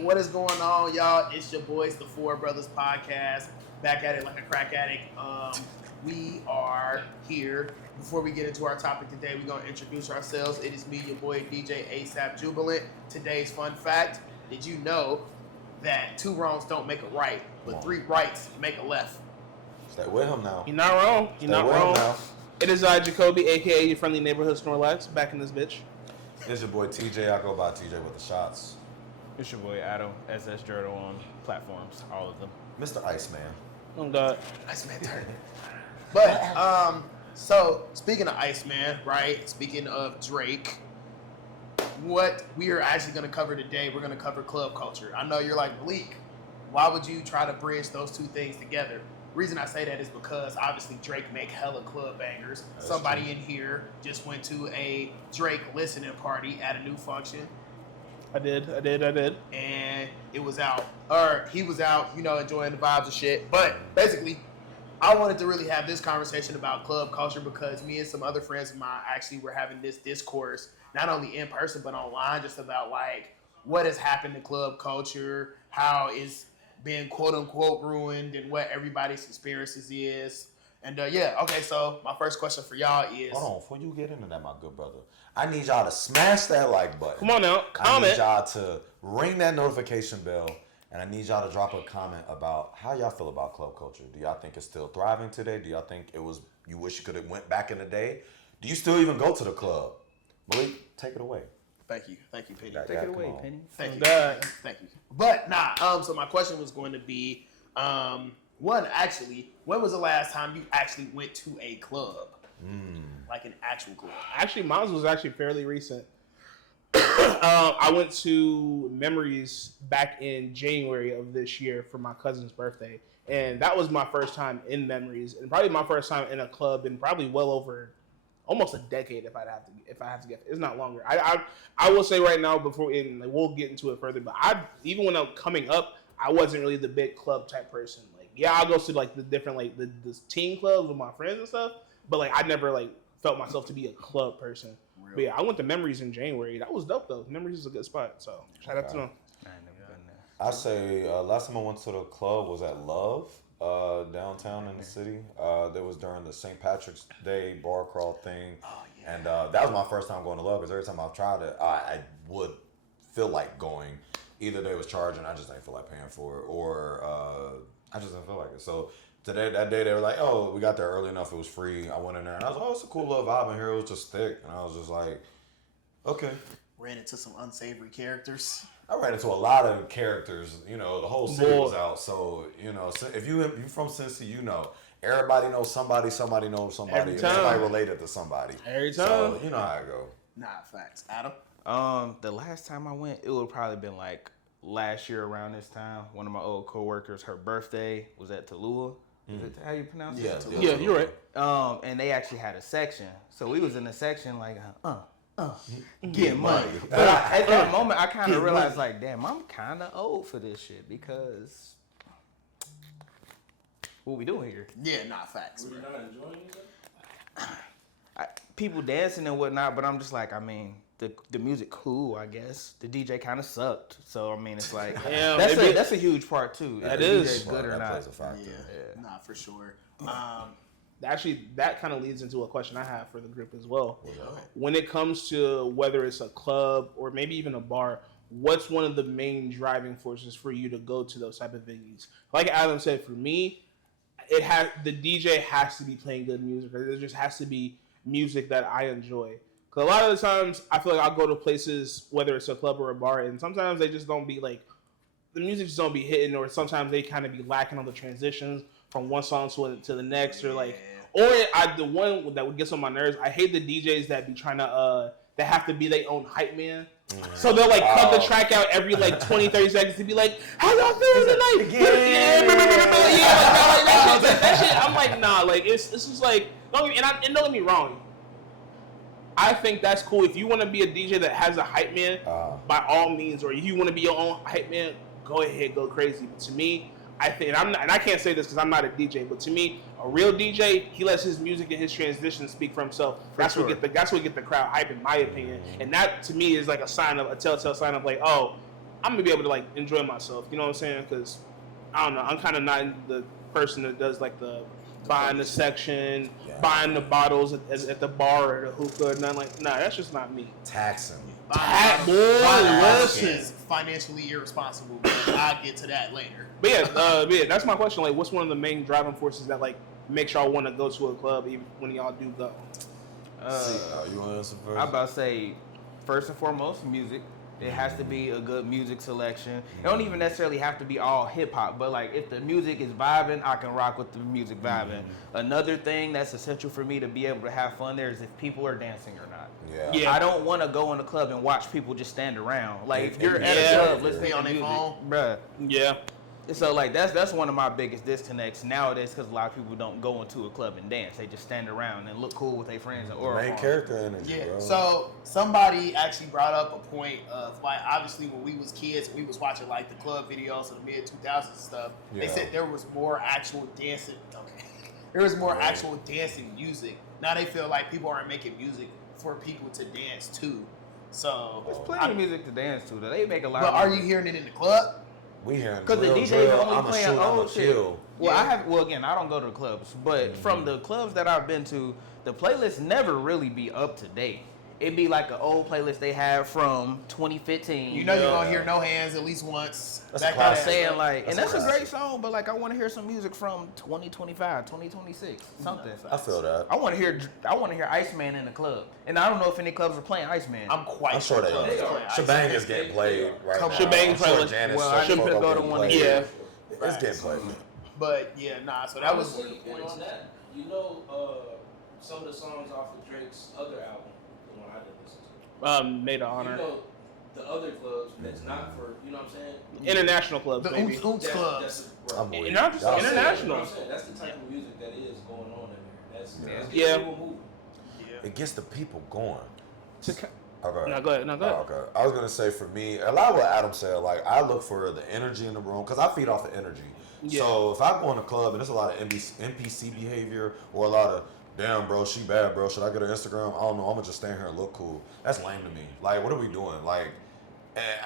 What is going on, y'all? It's your boys, the Four Brothas podcast. Back at it like a crack addict. We are here. Before we get into our topic today, we're going to introduce ourselves. It is me, your boy, DJ ASAP Jubilant. Today's fun fact, did you know that 2 wrongs don't make a right, but 3 rights make a left? Stay with him now. You're not wrong. You're not wrong. It is Jacoby, a.k.a. your friendly neighborhood Snorlax, back in this bitch. It's your boy TJ. I go by TJ with the shots. It's your boy Adam, SS Journal on platforms, all of them. Mr. Iceman. Oh, God. Iceman turn. But, so, speaking of Iceman, right? Speaking of Drake, what we are actually going to cover today, we're going to cover club culture. I know you're like, Bleak, why would you try to bridge those two things together? The reason I say that is because obviously Drake make hella club bangers. Somebody in here just went to a Drake listening party at a new function. I did. And it was out, or he was out, you know, enjoying the vibes and shit. But basically, I wanted to really have this conversation about club culture because me and some other friends of mine actually were having this discourse, not only in person, but online, just about like what has happened to club culture, how it's been quote unquote ruined, and what everybody's experiences is. And okay, so my first question for y'all is... Hold on, before you get into that, my good brother, I need y'all to smash that like button. Come on now, comment. I need y'all to ring that notification bell, and I need y'all to drop a comment about how y'all feel about club culture. Do y'all think it's still thriving today? Do y'all think you wish you could have went back in the day? Do you still even go to the club? Malik, take it away. Thank you, Penny. Take it away, Penny. Thank you. But so my question was going to be, when was the last time you actually went to a club? Like an actual club? Actually, mine was actually fairly recent. I went to Memories back in January of this year for my cousin's birthday. And that was my first time in Memories, and probably my first time in a club in probably well over almost a decade, if I have to get. It's not longer. I will say right now, we'll get into it further, but even when I'm coming up, I wasn't really the big club type person. Like, yeah, I'll go to like the different like the teen clubs with my friends and stuff, but like I never like felt myself to be a club person. Real. But yeah, I went to Memories in January. That was dope though. Memories is a good spot, so shout out to them. I ain't never been there. I say last time I went to the club was at Love. Downtown in the city. That was during the St. Patrick's Day bar crawl thing. Oh, yeah. And that was my first time going to Love, because every time I've tried it, I would feel like going. Either they was charging, I just didn't feel like paying for it, or I just didn't feel like it. So that day they were like, oh, we got there early enough, it was free. I went in there and I was like, oh, it's a cool little vibe in here. It was just thick. And I was just like, okay. Ran into some unsavory characters. I ran into a lot of characters. You know, the whole city was out. So, you know, if you from Cincy, you know, everybody knows somebody. Somebody knows somebody. And somebody related to somebody. Every time. So, you know how it go. Nah, facts. Adam? The last time I went, it would probably been like last year around this time. One of my old coworkers, her birthday was at Tallulah. Is it how you pronounce it? Yeah, you're right. And they actually had a section. So we was in the section like, get money. But at that moment, I kind of realized, like, damn, I'm kind of old for this shit, because what we doing here? Yeah, nah, facts. Were you not enjoying it? People dancing and whatnot, but I'm just like, I mean, the music cool, I guess. The DJ kind of sucked, so I mean, it's like that's a huge part too. That is good or not. Plays a factor. Yeah, nah, for sure. Actually, that kind of leads into a question I have for the group as well. When it comes to whether it's a club or maybe even a bar, what's one of the main driving forces for you to go to those type of venues? Like Adam said, for me, the DJ has to be playing good music, or there just has to be music that I enjoy. Because a lot of the times, I feel like I'll go to places, whether it's a club or a bar, and sometimes they just don't be like, the music just don't be hitting, or sometimes they kind of be lacking on the transitions from one song to the next, or like, the one that gets on my nerves, I hate the DJs that be trying to, that have to be their own hype man. So they'll like cut the track out every like 20, 30 seconds to be like, how y'all feeling tonight? That shit, I'm like, nah, like, it's just like, don't get me wrong. I think that's cool. If you want to be a DJ that has a hype man, by all means, or if you want to be your own hype man, go ahead, go crazy. But to me, I think, and I can't say this because I'm not a DJ, but to me, a real DJ, he lets his music and his transitions speak for himself. That's what get the crowd hype, in my opinion. And that to me is like a telltale sign of like, oh, I'm gonna be able to like enjoy myself. You know what I'm saying? Because I don't know, I'm kind of not the person that does like the buying the section, buying the bottles at the bar or the hookah, and nothing like. Nah, that's just not me. Taxing. Is financially irresponsible, but I'll get to that later. But yeah, that's my question. Like, what's one of the main driving forces that like makes y'all want to go to a club even when y'all do go? You want to answer first? I'm about to say, first and foremost, music. It has to be a good music selection. It don't even necessarily have to be all hip hop, but like if the music is vibing, I can rock with the music vibing. Another thing that's essential for me to be able to have fun there is if people are dancing or not. Yeah. I don't want to go in the club and watch people just stand around. Like if you're at a club listening to music, bruh. Yeah. So like that's one of my biggest disconnects nowadays because a lot of people don't go into a club and dance. They just stand around and look cool with their friends. Or main character energy, bro. So somebody actually brought up a point of like obviously when we was kids, we was watching like the club videos of the mid 2000s and stuff. Yeah. They said there was more actual dancing. Okay, there was more actual dancing music. Now they feel like people aren't making music for people to dance to. So there's plenty of music to dance to. They make a lot. But of are music. you hearing it in the club? We hearing because the DJs are only playing old shit. Well, Well, again, I don't go to the clubs, but from the clubs that I've been to, the playlists never really be up to date. It'd be like an old playlist they have from 2015. You know you're gonna hear No Hands at least once. That's That a kind I'm of saying like, and that's a classic. great song, but like I want to hear some music from 2025, 2026, something. I feel that. I want to hear Iceman in the club, and I don't know if any clubs are playing Iceman. I'm quite I'm sure they clubs are. playing Shebang is getting played right now. Shebang I'm sure playing. Janice Well, I Social shouldn't go to getting one. played. Yeah. It's getting played. But yeah, nah. So that was one of Honestly, the and points. on that, you know, some of the songs off of Drake's other album, the one I didn't listen to. Made of Honor. You know, the other clubs that's not for, you know what I'm saying? International clubs, The baby. Oots Clubs. That's I'm with you. Not just Y'all international. That's what I'm saying. That's the type of music that is going on in there. That's Yeah. people moving. It gets the people going. Okay. No, go ahead. Oh, okay. I was gonna say for me, a lot of what Adam said, like I look for the energy in the room because I feed off the energy. Yeah. So if I go in a club and there's a lot of NPC behavior or a lot of damn bro, she bad bro, should I get her Instagram? I don't know. I'm gonna just stand here and look cool. That's lame to me. Like, what are we doing? Like,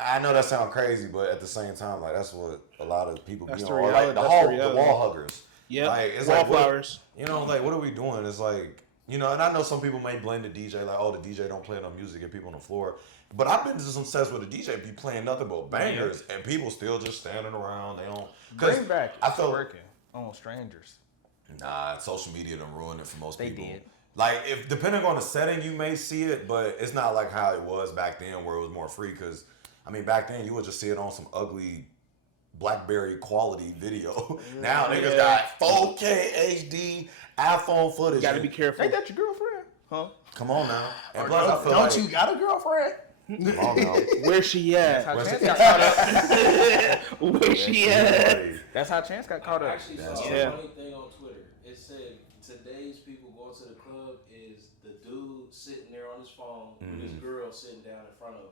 I know that sounds crazy, but at the same time, like that's what a lot of people That's be the on. Or reality. like That's the the reality. wall huggers. Yeah. Like it's like Wallflowers. you know, like what are we doing? It's like, you know, and I know some people may blame the DJ, like, oh, the DJ don't play no music, get people on the floor. But I've been to some sets where the DJ be playing nothing but bangers, and people still just standing around. They don't. Bring back. I felt working on strangers. Nah, social media done ruined it for most They people. did. Like, if depending on the setting, you may see it, but it's not like how it was back then, where it was more free. Because, I mean, back then you would just see it on some ugly BlackBerry quality video. Now niggas got 4K HD iPhone footage. Got to be careful. Ain't that your girlfriend? Huh? Come on now. And Or plus, I feel don't like, you got a girlfriend? Come on now. Where's she at? That's how Where's Chance it- got caught up. Where's she at? That's how Chance got caught I up. actually That's saw true. a funny thing on Twitter. It said today's people going to the club is the dude sitting there on his phone with his girl sitting down in front of him,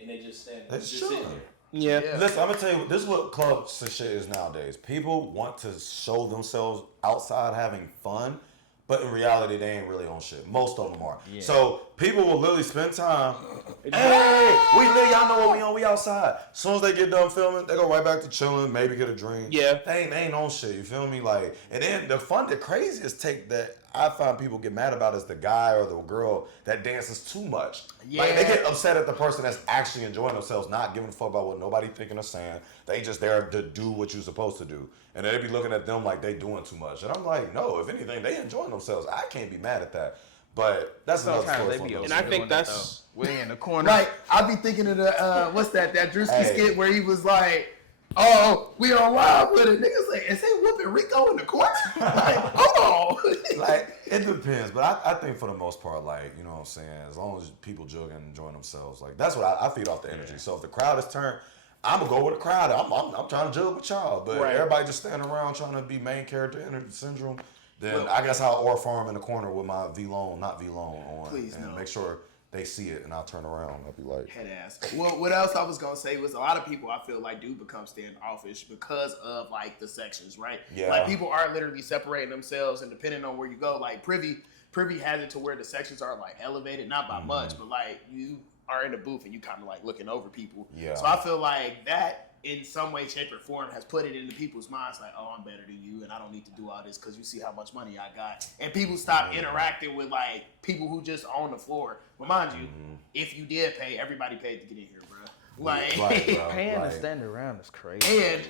and they just standing, That's just sitting chilling. there. Yeah. Listen, I'm gonna tell you, this is what club shit is nowadays. People want to show themselves outside having fun, but in reality, they ain't really on shit. Most of them are. Yeah. So people will literally spend time. Hey, we lit. Y'all know what we on. We outside. As soon as they get done filming, they go right back to chilling. Maybe get a drink. Yeah. They ain't on shit. You feel me? Like, and then the craziest take that I find people get mad about is the guy or the girl that dances too much. Like, they get upset at the person that's actually enjoying themselves, not giving a fuck about what nobody thinking or saying. They just there to do what you're supposed to do. And they be looking at them like they doing too much. And I'm like, no, if anything, they enjoying themselves. I can't be mad at that. But that's another Sometimes story they for be another And I story. think that's Way in the corner. Like, I be thinking of the, what's that Drewski Hey. skit where he was like, oh, we on live with it. Niggas like, is they whooping Rico in the corner? Like, hold on. Like, it depends, but I think for the most part, like, you know what I'm saying, as long as people jug and enjoying themselves, like, that's what I feed off the energy. So if the crowd is turned, I'm gonna go with the crowd. I'm trying to jug with y'all, but Right. everybody just standing around trying to be main character energy syndrome, then I guess I'll or farm in the corner with my V-Lone, not V-Lone on, Please, and no. make sure they see it and I'll turn around. I'll be like, Head ass. Well, what else I was gonna say was a lot of people I feel like do become standoffish because of like the sections, right? Yeah. Like people are literally separating themselves, and depending on where you go, like Privy has it to where the sections are like elevated, not by much, but like you are in the booth and you kind of like looking over people. Yeah. So I feel like that in some way, shape, or form has put it into people's minds like, oh, I'm better than you and I don't need to do all this because you see how much money I got. And people stop interacting with like people who just own the floor. But mind you, if you did pay, everybody paid to get in here, bro. Like, right, bro. Paying Like, to stand around is crazy. and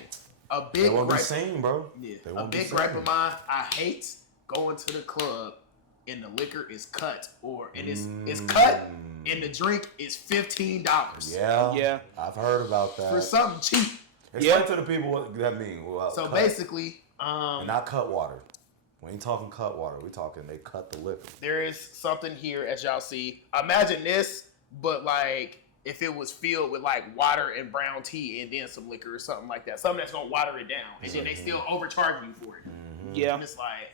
a they big won't be gripe, seen, bro. yeah, They a won't be big seen. gripe of mine, I hate going to the club and the liquor is cut and it's cut and the drink is $15. Yeah. I've heard about that. For something cheap. Explain to the people what that means. Well, So cut. basically, And not cut water. We ain't talking cut water. We talking they cut the liquor. there is something here as y'all see. Imagine this, but like if it was filled with like water and brown tea and then some liquor or something like that. Something that's gonna water it down. And then they still overcharge you for it. Yeah. And it's like,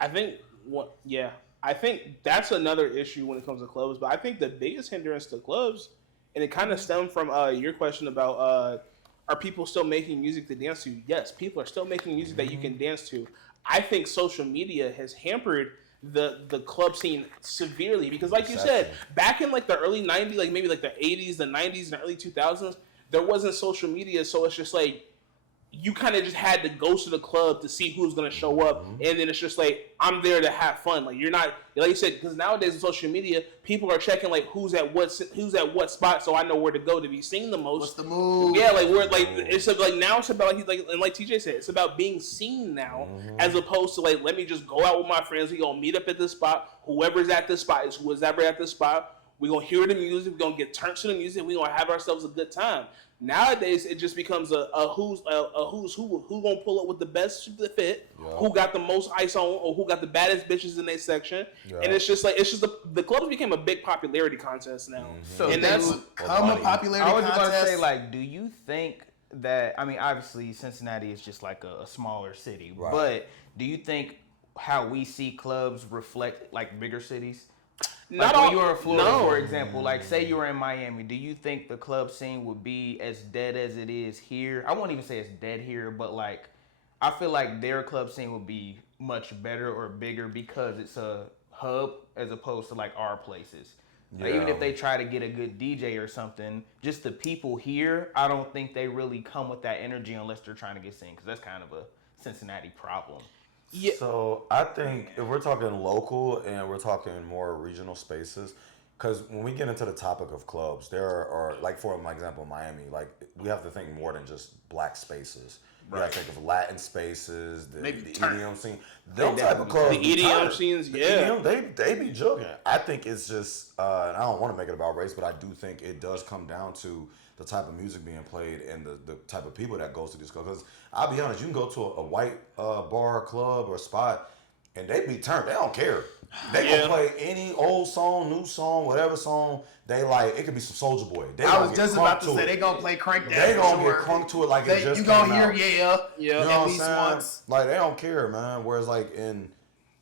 I think that's another issue when it comes to clubs. But I think the biggest hindrance to clubs, and it kind of stemmed from your question about are people still making music to dance to? Yes, people are still making music that you can dance to. I think social media has hampered the club scene severely because, like you said, back in like the early '90s, like maybe like the '80s, the '90s, and the early 2000s, there wasn't social media, so it's just like you kind of just had to go to the club to see who's going to show up, and then it's just like, I'm there to have fun. Like, you're not, like you said, because nowadays in social media, people are checking like who's at what spot, so I know where to go to be seen the most. what's the move? Yeah, like we're like it's like now it's about like TJ said, it's about being seen now, as opposed to like, let me just go out with my friends. We gonna meet up at this spot. Whoever's at this spot is who's ever at this spot. We gonna hear the music. We gonna get turned to the music. We gonna have ourselves a good time. Nowadays, it just becomes a who's who gonna pull up with the best fit, who got the most ice on, or who got the baddest bitches in their section, and it's just the clubs became a big popularity contest now, So and they that's Come a popularity I was going to contest. say, like, do you think that, I mean, obviously Cincinnati is just like a smaller city, Right. but do you think how we see clubs reflect like bigger cities? not Like all. when you were in Florida, no. for example, like say you were in Miami, do you think the club scene would be as dead as it is here? I won't even say it's dead here, but like I feel like their club scene would be much better or bigger because it's a hub as opposed to like our places. Like, even if they try to get a good DJ or something, just the people here, I don't think they really come with that energy unless they're trying to get seen, because that's kind of a Cincinnati problem. Yeah. So I think if we're talking local and we're talking more regional spaces, because when we get into the topic of clubs, there are, like for my example, Miami, like we have to think more than just black spaces. You have to think of Latin spaces, the EDM scene. Those type of clubs. The be EDM turning. scenes, The yeah. EDM, they be joking. I think it's just, and I don't want to make it about race, but I do think it does come down to the type of music being played and the type of people that goes to these clubs. Because I'll be honest, you can go to a white bar, club, or spot, and they be turned. They don't care. They gonna play any old song, new song, whatever song they like. It could be some Soulja Boy. They I was gonna just get about crunk to say it. they gonna play Crank That. They for gonna sure. get crunk to it like it just you came gonna hear out. Yeah. You know at what I'm least saying? once. Like they don't care, man. Whereas like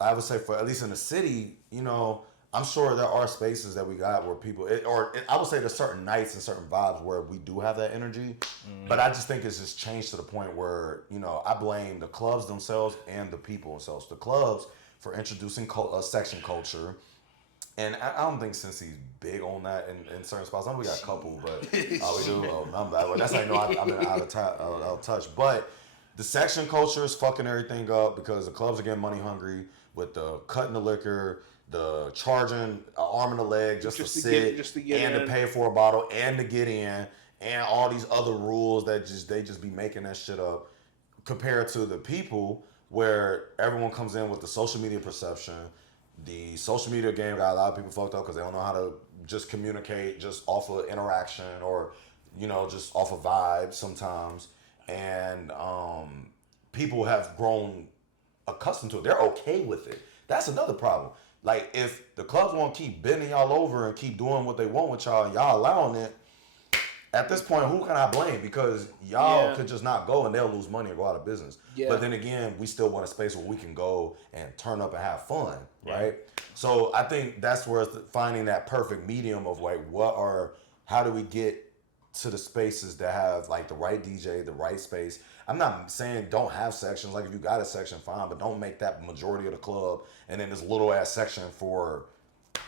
I would say for at least in the city, you know, I'm sure there are spaces that we got where people, I would say there's certain nights and certain vibes where we do have that energy, but I just think it's just changed to the point where, you know, I blame the clubs themselves and the people themselves. The clubs for introducing section culture, and I don't think Cincy's big on that in certain spots. I know we got a couple, but we do. Oh, I'm bad. Well, that's how you know I'm out of touch. But the section culture is fucking everything up because the clubs are getting money hungry with the cutting the liquor, the charging an arm and a leg just to sit, get and in. to pay for a bottle and to get in, and all these other rules that they just be making that shit up. Compared to the people where everyone comes in with the social media perception. The social media game got a lot of people fucked up because they don't know how to just communicate just off of interaction or, you know, just off of vibes sometimes. And people have grown accustomed to it. They're okay with it. That's another problem. Like, if the clubs want to keep bending y'all over and keep doing what they want with y'all and y'all allowing it, at this point, who can I blame? Because y'all could just not go and they'll lose money or go out of business. Yeah. But then again, we still want a space where we can go and turn up and have fun, right? So I think that's where finding that perfect medium of like how do we get to the spaces that have like the right DJ, the right space. I'm not saying don't have sections. Like if you got a section, fine, but don't make that majority of the club and then this little ass section for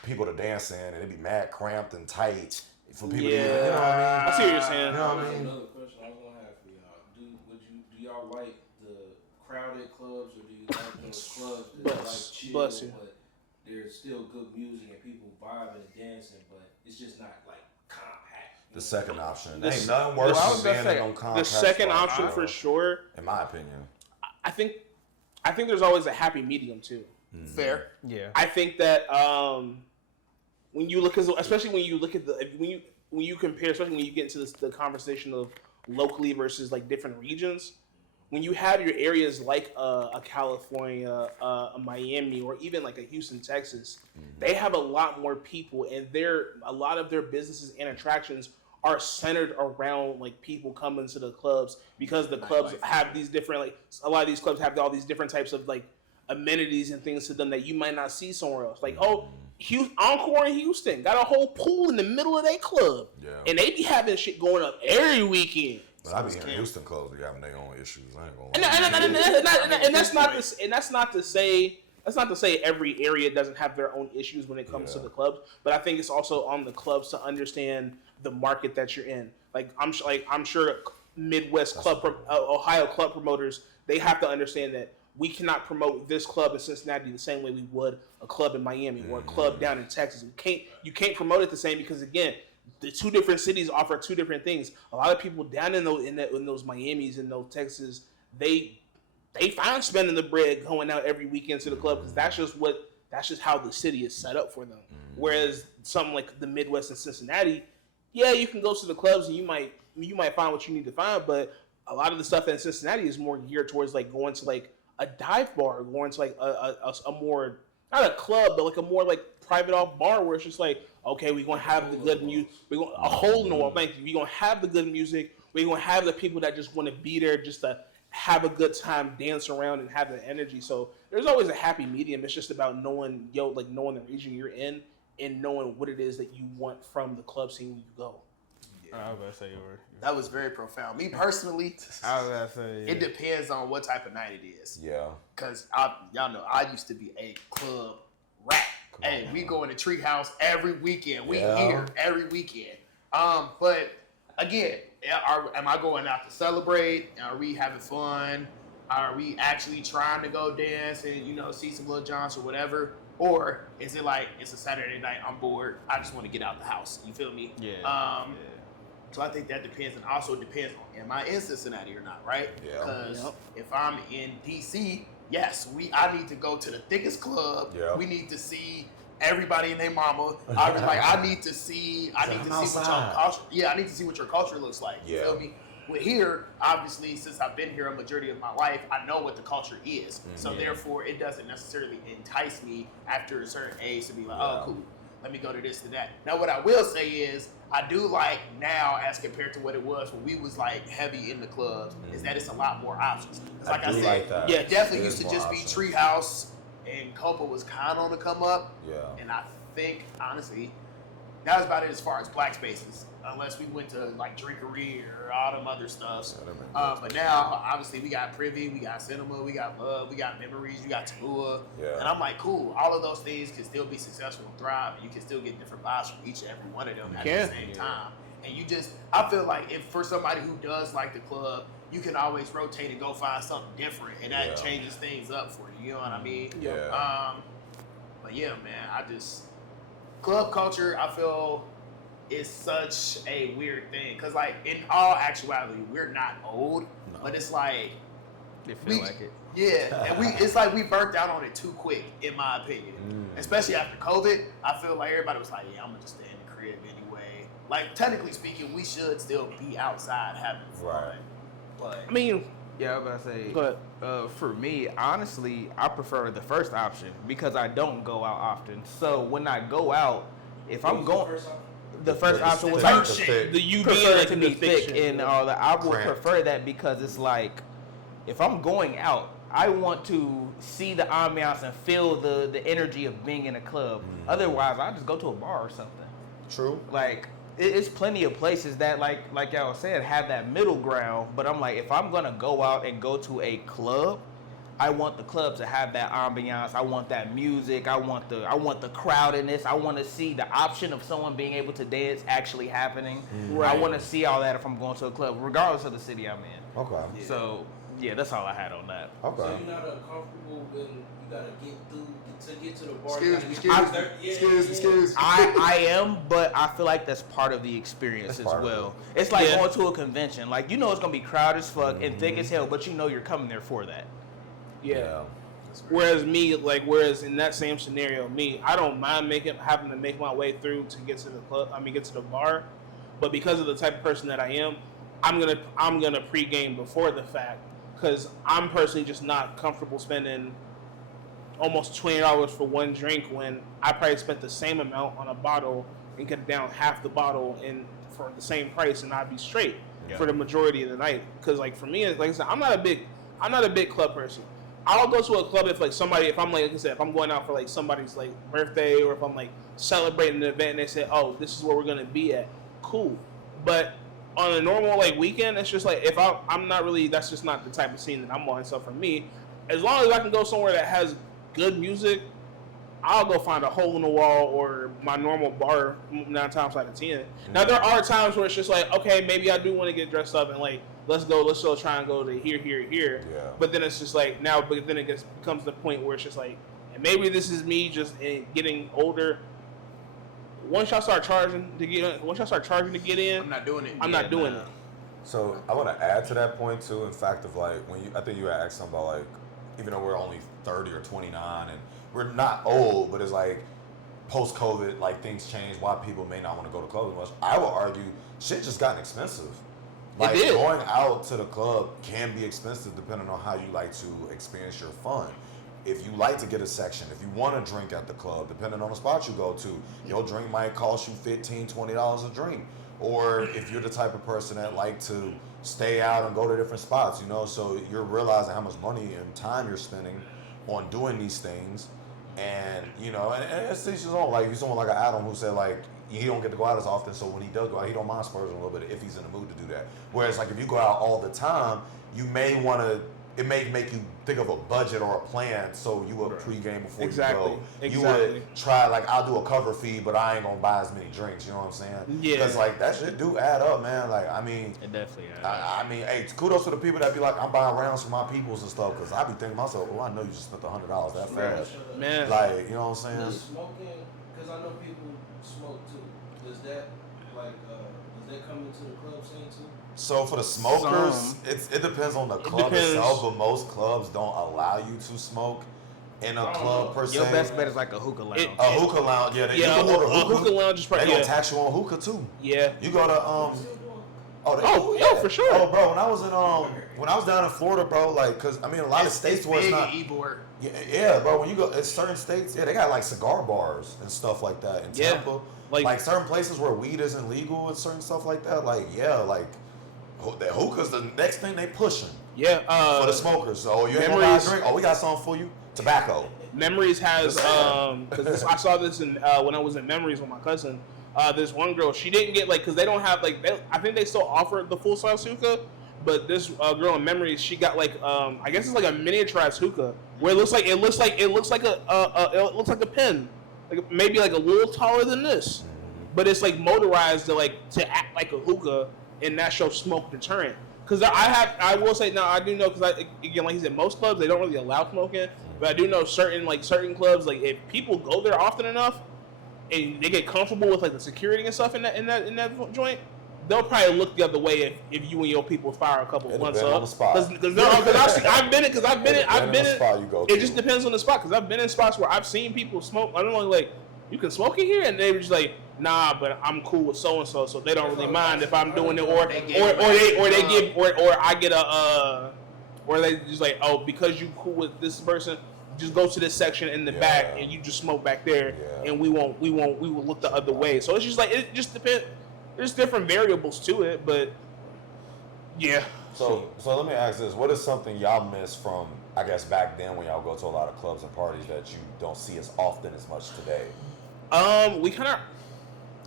people to dance in and it'd be mad cramped and tight for people to you know what I mean? I see what you're saying. You know what I mean? Another question I was gonna have for y'all. Do y'all like the crowded clubs or do you like those clubs that are like chill but there's still good music and people vibing and dancing, but it's just not like compact? The second option. Ain't nothing worse than being on compact. The second spots, option for sure. in my opinion. I think there's always a happy medium too. Fair. Yeah. I think that when you look at, especially when you look at when you compare, especially when you get into the conversation of locally versus like different regions, when you have your areas like a California, a Miami, or even like a Houston, Texas, they have a lot more people, and a lot of their businesses and attractions are centered around like people coming to the clubs because the clubs have these different like a lot of these clubs have all these different types of like amenities and things to them that you might not see somewhere else. Like Encore in Houston got a whole pool in the middle of their club, and they be having shit going up every weekend. But I be hearing Houston clubs be having their own issues. I ain't gonna lie. And that's not to say every area doesn't have their own issues when it comes to the clubs. But I think it's also on the clubs to understand the market that you're in. Like I'm sure Midwest Ohio club promoters, they have to understand that we cannot promote this club in Cincinnati the same way we would a club in Miami or a club down in Texas. You can't promote it the same because again, the two different cities offer two different things. A lot of people down in those Miamis and those Texas, they find spending the bread going out every weekend to the club because that's just how the city is set up for them. Whereas something like the Midwest and Cincinnati, you can go to the clubs and you might find what you need to find, but a lot of the stuff in Cincinnati is more geared towards like going to like a dive bar, going to like a more, not a club, but like a more like private off bar where it's just like, okay, we're gonna have the good music. We're gonna a hole in the wall. Thank you. We're gonna have the good music. We're gonna have the people that just want to be there just to have a good time, dance around, and have the energy. So there's always a happy medium. It's just about knowing the region you're in and knowing what it is that you want from the club scene when you go. I was about to say That was very profound. Me personally, I was about to say it depends on what type of night it is. Yeah. Cause y'all know I used to be a club rat. Hey, we go in the treehouse every weekend. We here every weekend. But again, am I going out to celebrate? Are we having fun? Are we actually trying to go dance and see some Lil Johns or whatever? Or is it like it's a Saturday night? I'm bored. I just want to get out the house. You feel me? Yeah. So I think that depends, and also depends on am I in Cincinnati or not, right? Yeah. Because if I'm in DC, yes, I need to go to the thickest club. Yeah. We need to see everybody and their mama. I need to see what your culture. Yeah, I need to see what your culture looks like. You feel me? With here, obviously, since I've been here a majority of my life, I know what the culture is. So therefore, it doesn't necessarily entice me after a certain age to be like, oh, cool. Let me go to this, to that. Now, what I will say is, I do like now, as compared to what it was when we was like heavy in the clubs, is that it's a lot more options. Like I said, definitely used to just be Treehouse, and Copa was kind of on the come up. Yeah. And I think, honestly, that was about it as far as black spaces, unless we went to like Drinkery or all them other stuff. But now, obviously, we got Privy, we got Cinema, we got Love, we got Memories, we got Taboola. Yeah. And I'm like, cool, all of those things can still be successful and thrive, and you can still get different vibes from each and every one of them at the same time. And I feel like if for somebody who does like the club, you can always rotate and go find something different, and that changes things up for you. You know what I mean? Yeah. But yeah, man, club culture, I feel, is such a weird thing. Because, like, in all actuality, we're not old, but it's like... They feel like it. Yeah, and it's like we burnt out on it too quick, in my opinion. Especially after COVID, I feel like everybody was like, yeah, I'm going to just stay in the crib anyway. Like, technically speaking, we should still be outside having fun. Right. But, I mean, Yeah, I was about to say. Go ahead. For me, honestly, I prefer the first option because I don't go out often. So when I go out, if I'm going, the first option was thick, like the thick. The you being prefer like to in be the thick fiction. and all that. I would Cramped. prefer that because it's like if I'm going out, I want to see the ambiance and feel the energy of being in a club. Otherwise, I just go to a bar or something. True. Like it's plenty of places that like y'all said have that middle ground. But I'm like, if I'm gonna go out and go to a club, I want the club to have that ambiance. I want that music. I want the crowd in this. I want to see the option of someone being able to dance actually happening. Right. I want to see all that if I'm going to a club, regardless of the city I'm in. Okay. So yeah, that's all I had on that. Okay. So you're not uncomfortable when you gotta get through to get to the bar. Excuse me. I am, but I feel like that's part of the experience That's as part of well. It's like Yeah. going to a convention. Like, you know it's going to be crowded as fuck and thick as hell, but you know you're coming there for that. Yeah. Whereas in that same scenario, I don't mind having to make my way through to get to the club. Get to the bar, but because of the type of person that I am, I'm gonna pregame before the fact because I'm personally just not comfortable spending almost $20 for one drink when I probably spent the same amount on a bottle and get down half the bottle and for the same price and I'd be straight for the majority of the night. Because like for me, like I said, I'm not a big club person. I'll go to a club if I'm like I said, if I'm going out for like somebody's like birthday or if I'm like celebrating an event and they say, oh, this is where we're gonna be at, cool. But on a normal like weekend, it's just like if I'm not really, that's just not the type of scene that I'm on. So for me, as long as I can go somewhere that has good music, I'll go find a hole in the wall or my normal bar 9 times out of 10. Now there are times where it's just like, okay, maybe I do want to get dressed up and like let's go try and go to here. Yeah. But then it's just like but then it becomes the point where it's just like, and maybe this is me just getting older. Once y'all start charging to get in, I'm not doing it. I'm not doing it. So I want to add to that point too. In fact, of like I think you had asked something about like, even though we're only 30 or 29 and we're not old, but it's like post-COVID, like things change. Why people may not want to go to clubs as much. I would argue shit just gotten expensive. Like did. going out to the club can be expensive depending on how you like to experience your fun. If you like to get a section, if you want to drink at the club, depending on the spot you go to, your drink might cost you $15, $20 a drink. Or if you're the type of person that like to stay out and go to different spots, so you're realizing how much money and time you're spending on doing these things. And, and it's just all like, someone like an Adam who said like, he don't get to go out as often, so when he does go out, he don't mind splurging a little bit if he's in the mood to do that. Whereas like if you go out all the time, it may make you think of a budget or a plan, so you would pregame before you go. You would try, like, I'll do a cover fee, but I ain't gonna buy as many drinks, you know what I'm saying? Yeah. Because, like, that shit do add up, man. Like, I mean, It definitely is. hey, kudos to the people that be like, I'm buying rounds for my peoples and stuff, because I be thinking to myself, I know you just spent $100 that fast. Man. Like, you know what I'm saying? Does smoking, because I know people smoke too, does that come into the club scene too? So for the smokers, it depends on the club itself, but most clubs don't allow you to smoke in a club per se. Your best bet is like a hookah lounge. A hookah lounge, you a can go to hookah lounge is They probably gonna tax you on hookah too. Yeah. You go to for sure. Oh, bro, when I was down in Florida, bro, like, cause I mean, a lot of states where it's not. Yeah, bro. When you go in certain states, they got like cigar bars and stuff like that in Tampa. Like certain places where weed isn't legal and certain stuff like that. Like, the hookah's the next thing they pushing. Yeah. For the smokers. So you ain't gonna buy a drink? Oh, we got something for you. Tobacco. Memories has because I saw this in when I was in Memories with my cousin. This one girl, she didn't get because they don't have I think they still offer the full size hookah, but this girl in Memories, she got I guess it's like a miniaturized hookah where it looks like a pen, like maybe like a little taller than this, but it's like motorized to act like a hookah and that shows smoke deterrent. Because I will say now I do know because again like he said most clubs they don't really allow smoking, but I do know certain clubs if people go there often enough and they get comfortable with the security and stuff in that joint, they'll probably look the other way if you and your people fire a couple of months up. Because I've been in. It just depends on the spot. Because I've been in spots where I've seen people smoke. I don't know, you can smoke in here, and they were just like, nah, but I'm cool with so and so they don't really mind if I'm doing it, or they just like, oh, because you cool with this person, just go to this section in the back and you just smoke back there, and we will look the other way. So it's just like it just depends. There's different variables to it, but yeah. So let me ask this: what is something y'all miss from, I guess, back then when y'all go to a lot of clubs and parties that you don't see as often as much today? We kind of.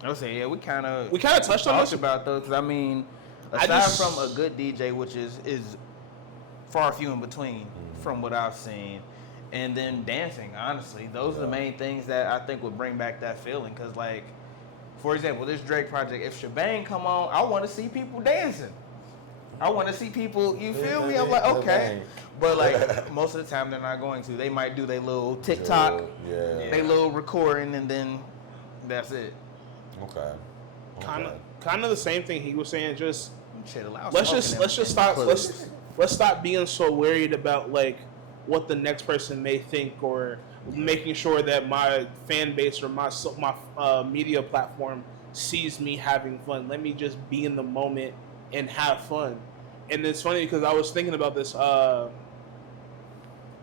I would say we kind of touched on this about those. Because I mean, aside from a good DJ, which is far few in between from what I've seen, and then dancing. Honestly, those are the main things that I think would bring back that feeling. Because like, for example, this Drake project, if Shebang come on, I want to see people dancing. I want to see people, you feel me? I'm like, okay. But like, most of the time they're not going to. They might do their little TikTok, their little recording, and then that's it. Okay. Kind of the same thing he was saying. Just let's stop being so worried about like what the next person may think, or making sure that my fan base or my media platform sees me having fun. Let me just be in the moment and have fun. And it's funny because I was thinking about this. I'm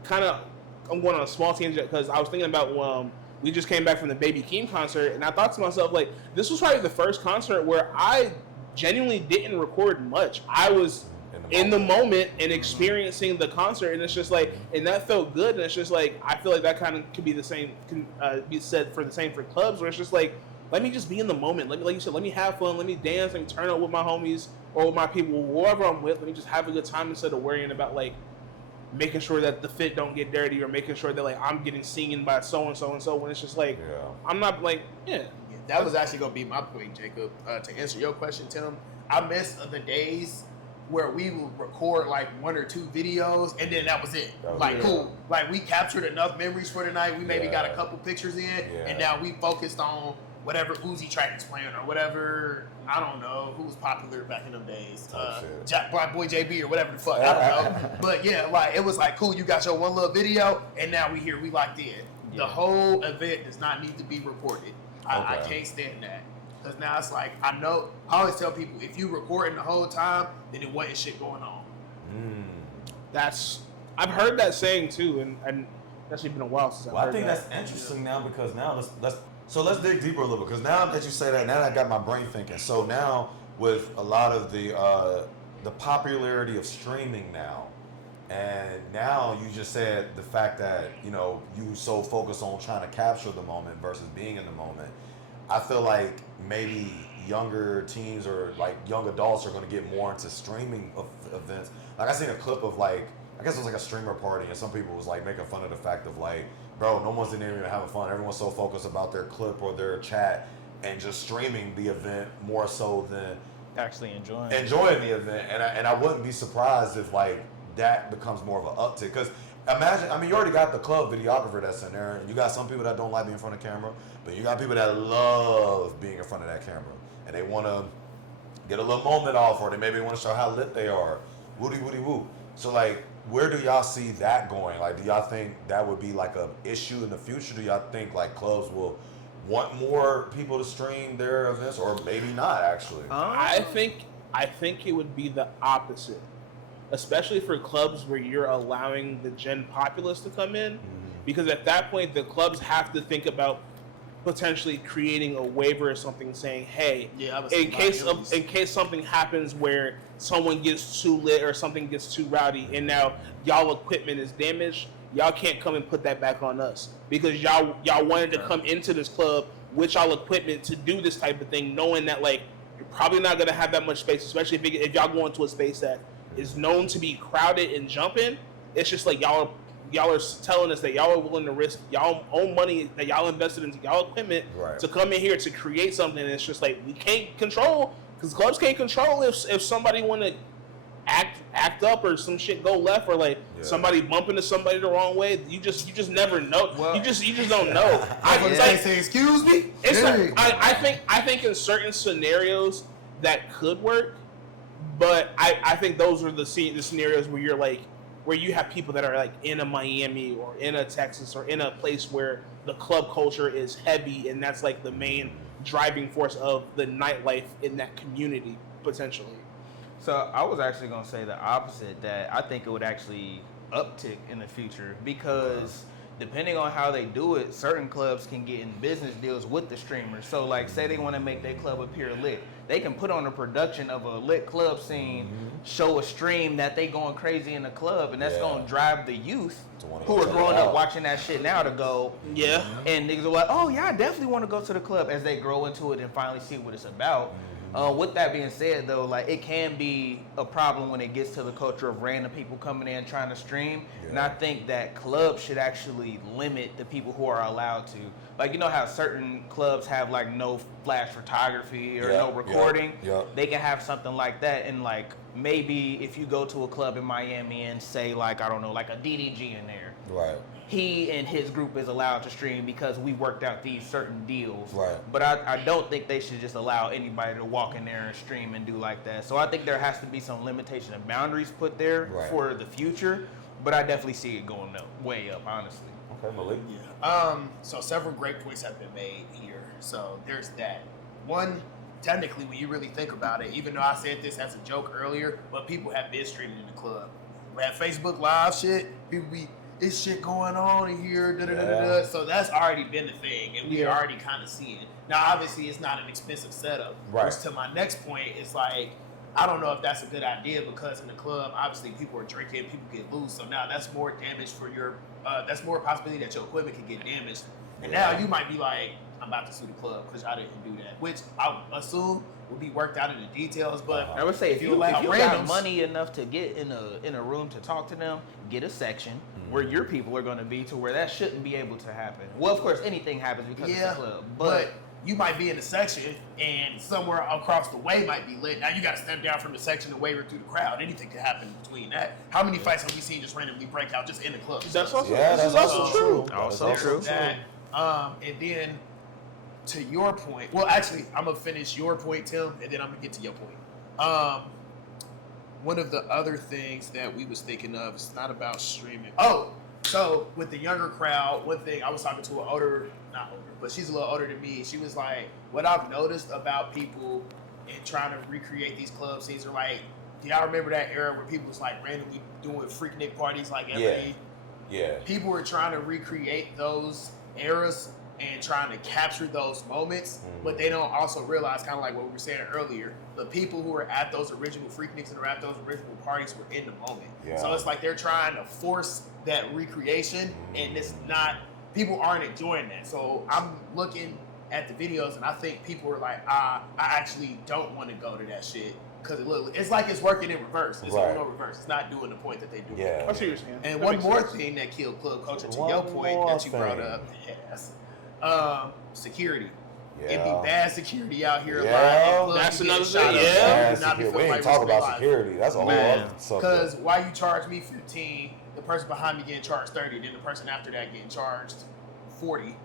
going on a small tangent because I was thinking about we just came back from the Baby Keem concert, and I thought to myself, like, this was probably the first concert where I genuinely didn't record much. I was in the moment and experiencing the concert, and it's just like, and that felt good. And it's just like, I feel like that kind of could be the same, be said for the same for clubs, where it's just like, let me just be in the moment. Let me, like you said, let me have fun. Let me dance. Let me turn up with my homies or with my people, whoever I'm with. Let me just have a good time instead of worrying about like making sure that the fit don't get dirty, or making sure that like I'm getting seen by so and so and so. When it's just like I'm not like That was actually gonna be my point, Jacob. To answer your question, Tim, I miss the days where we would record like 1 or 2 videos and then that was it. Cool. Like we captured enough memories for the night. We maybe got a couple pictures in, and now we focused on whatever Uzi track is playing or whatever. I don't know who was popular back in them days. Black Boy JB or whatever the fuck. I don't know. But yeah, like it was like cool. You got your one little video, and now we here. We locked in. The whole event does not need to be recorded. I can't stand that. Because now it's like, I always tell people, if you recording the whole time, then it wasn't shit going on. I've heard that saying too, and that's been a while since I've heard that. I think that's interesting now, because now let's dig deeper a little bit, because now that you say that, now I got my brain thinking. So now with a lot of the popularity of streaming now, and now you just said the fact that, you know, you so focused on trying to capture the moment versus being in the moment. I feel like maybe younger teens or like young adults are going to get more into streaming events. Like I seen a clip of like, I guess it was like a streamer party, and some people was like making fun of the fact of like, bro, no one's in there even having fun. Everyone's so focused about their clip or their chat and just streaming the event more so than actually enjoying the event. And I wouldn't be surprised if like that becomes more of an uptick. Because imagine, I mean, you already got the club videographer that's in there, and you got some people that don't like being in front of camera, but you got people that love being in front of that camera, and they want to get a little moment off, or they maybe want to show how lit they are. Woody, woody, woo. So like, where do y'all see that going? Like, do y'all think that would be like a issue in the future? Do y'all think like clubs will want more people to stream their events, or maybe not actually? I think it would be the opposite. Especially for clubs where you're allowing the gen populace to come in, because at that point the clubs have to think about potentially creating a waiver or something saying, hey, in case something happens where someone gets too lit or something gets too rowdy, and now y'all equipment is damaged, y'all can't come and put that back on us, because y'all wanted to come into this club with y'all equipment to do this type of thing, knowing that like you're probably not gonna have that much space, especially if y'all go into a space that is known to be crowded and jumping. It's just like y'all are telling us that y'all are willing to risk y'all own money that y'all invested into y'all equipment to come in here to create something. And it's just like we can't control, because clubs can't control if somebody want to act up or some shit go left, or like somebody bump into somebody the wrong way. You just never know. Well, you just don't know. I say excuse me. It's like, I think in certain scenarios that could work. But I think those are the scenarios where you're like, where you have people that are like in a Miami or in a Texas or in a place where the club culture is heavy, and that's like the main driving force of the nightlife in that community potentially. So I was actually gonna say the opposite, that I think it would actually uptick in the future, because depending on how they do it, certain clubs can get in business deals with the streamers. So like, say they want to make their club appear lit, they can put on a production of a lit club scene, show a stream that they going crazy in the club, and that's going to drive the youth who are growing up watching that shit now to go. Yeah. And niggas are like, oh yeah, I definitely want to go to the club as they grow into it and finally see what it's about. With that being said, though, like, it can be a problem when it gets to the culture of random people coming in trying to stream. Yeah. And I think that clubs should actually limit the people who are allowed to. Like, you know how certain clubs have, like, no flash photography or no recording? They can have something like that. And, like, maybe if you go to a club in Miami and say, like, I don't know, like a DDG in there. Right. He and his group is allowed to stream because we worked out these certain deals. Right. But I don't think they should just allow anybody to walk in there and stream and do like that. So I think there has to be some limitation of boundaries put there for the future. But I definitely see it going up, way up, honestly. Okay, Malik. Yeah. So several great points have been made here. So there's that. One, technically, when you really think about it, even though I said this as a joke earlier, but people have been streaming in the club. We have Facebook Live shit. People be, it's shit going on in here, So that's already been a thing, and we're already kind of seeing. Now, obviously, it's not an expensive setup. Right. Which, to my next point, is like, I don't know if that's a good idea because in the club, obviously, people are drinking, people get loose. So now that's more damage for your, that's more possibility that your equipment can get damaged. And now you might be like, I'm about to sue the club because I didn't do that, which I assume will be worked out in the details. But I would say if you allow got money enough to get in a room to talk to them, get a section where your people are going to be to where that shouldn't be able to happen. Well, of course, anything happens because it's a club, but you might be in a section and somewhere across the way might be lit. Now you got to step down from the section and waver through the crowd. Anything could happen between that. How many fights have we seen just randomly break out just in the club? That's also true. Also true. That, and then to your point, well, actually, I'm gonna finish your point, Tim, and then I'm gonna get to your point. One of the other things that we was thinking of is not about streaming. Oh, so with the younger crowd, one thing I was talking to an not older, but she's a little older than me. She was like, what I've noticed about people and trying to recreate these club scenes are like, do y'all remember that era where people was like randomly doing Freaknik parties like every? Yeah. People were trying to recreate those eras and trying to capture those moments, but they don't also realize, kind of like what we were saying earlier, the people who are at those original Freakniks and are at those original parties were in the moment. Yeah. So it's like they're trying to force that recreation, and it's not, people aren't enjoying that. So I'm looking at the videos, and I think people are like, I actually don't want to go to that shit. Because it's like it's working in reverse. It's no reverse. It's not doing the point that they do. Yeah. I see what you're saying. And one more thing that killed club culture, to your point that you brought up, security. It'd be bad security out here. That's another thing. We didn't talk about security. That's a whole other subject. Because why you charge me 15, the person behind me getting charged 30, then the person after that getting charged 40,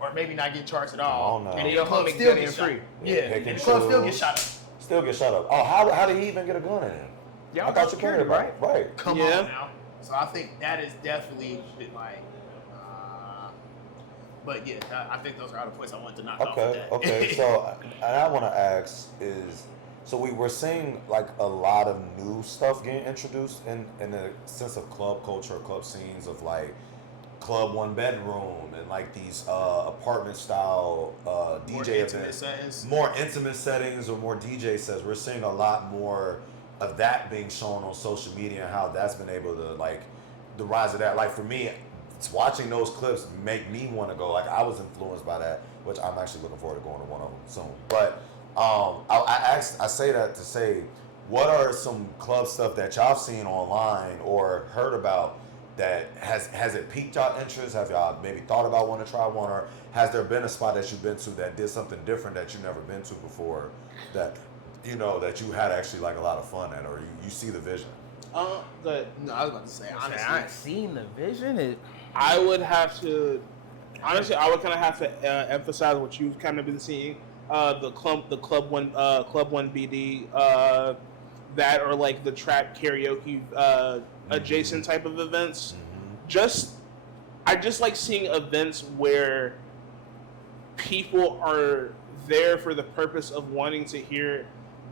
or maybe not getting charged at all, and the club still gets free. And the club still gets shot up. Still get shut up. Oh, how did he even get a gun in him? Yeah, I thought you cared about it. Right. Come on now. So I think that is definitely been like, but yeah, I think those are all the points I wanted to knock off with that. Okay. So, and I want to ask is, so we were seeing like a lot of new stuff getting introduced in the sense of club culture, club scenes of like club one bedroom and like these apartment style DJ events, more intimate settings or more DJ sets. We're seeing a lot more of that being shown on social media and how that's been able to like the rise of that. Like for me, it's watching those clips make me want to go. Like I was influenced by that, which I'm actually looking forward to going to one of them soon. But I say that to say, what are some club stuff that y'all seen online or heard about that has it piqued y'all interest? Have y'all maybe thought about wanting to try one, or has there been a spot that you've been to that did something different that you've never been to before that you know that you had actually like a lot of fun at, or you see the vision? Good. No, I was about to say honestly, I ain't seen the vision. I would have to, honestly, I would kind of have to emphasize what you've kind of been seeing. The club one BD, that or like the trap karaoke adjacent type of events. I just like seeing events where people are there for the purpose of wanting to hear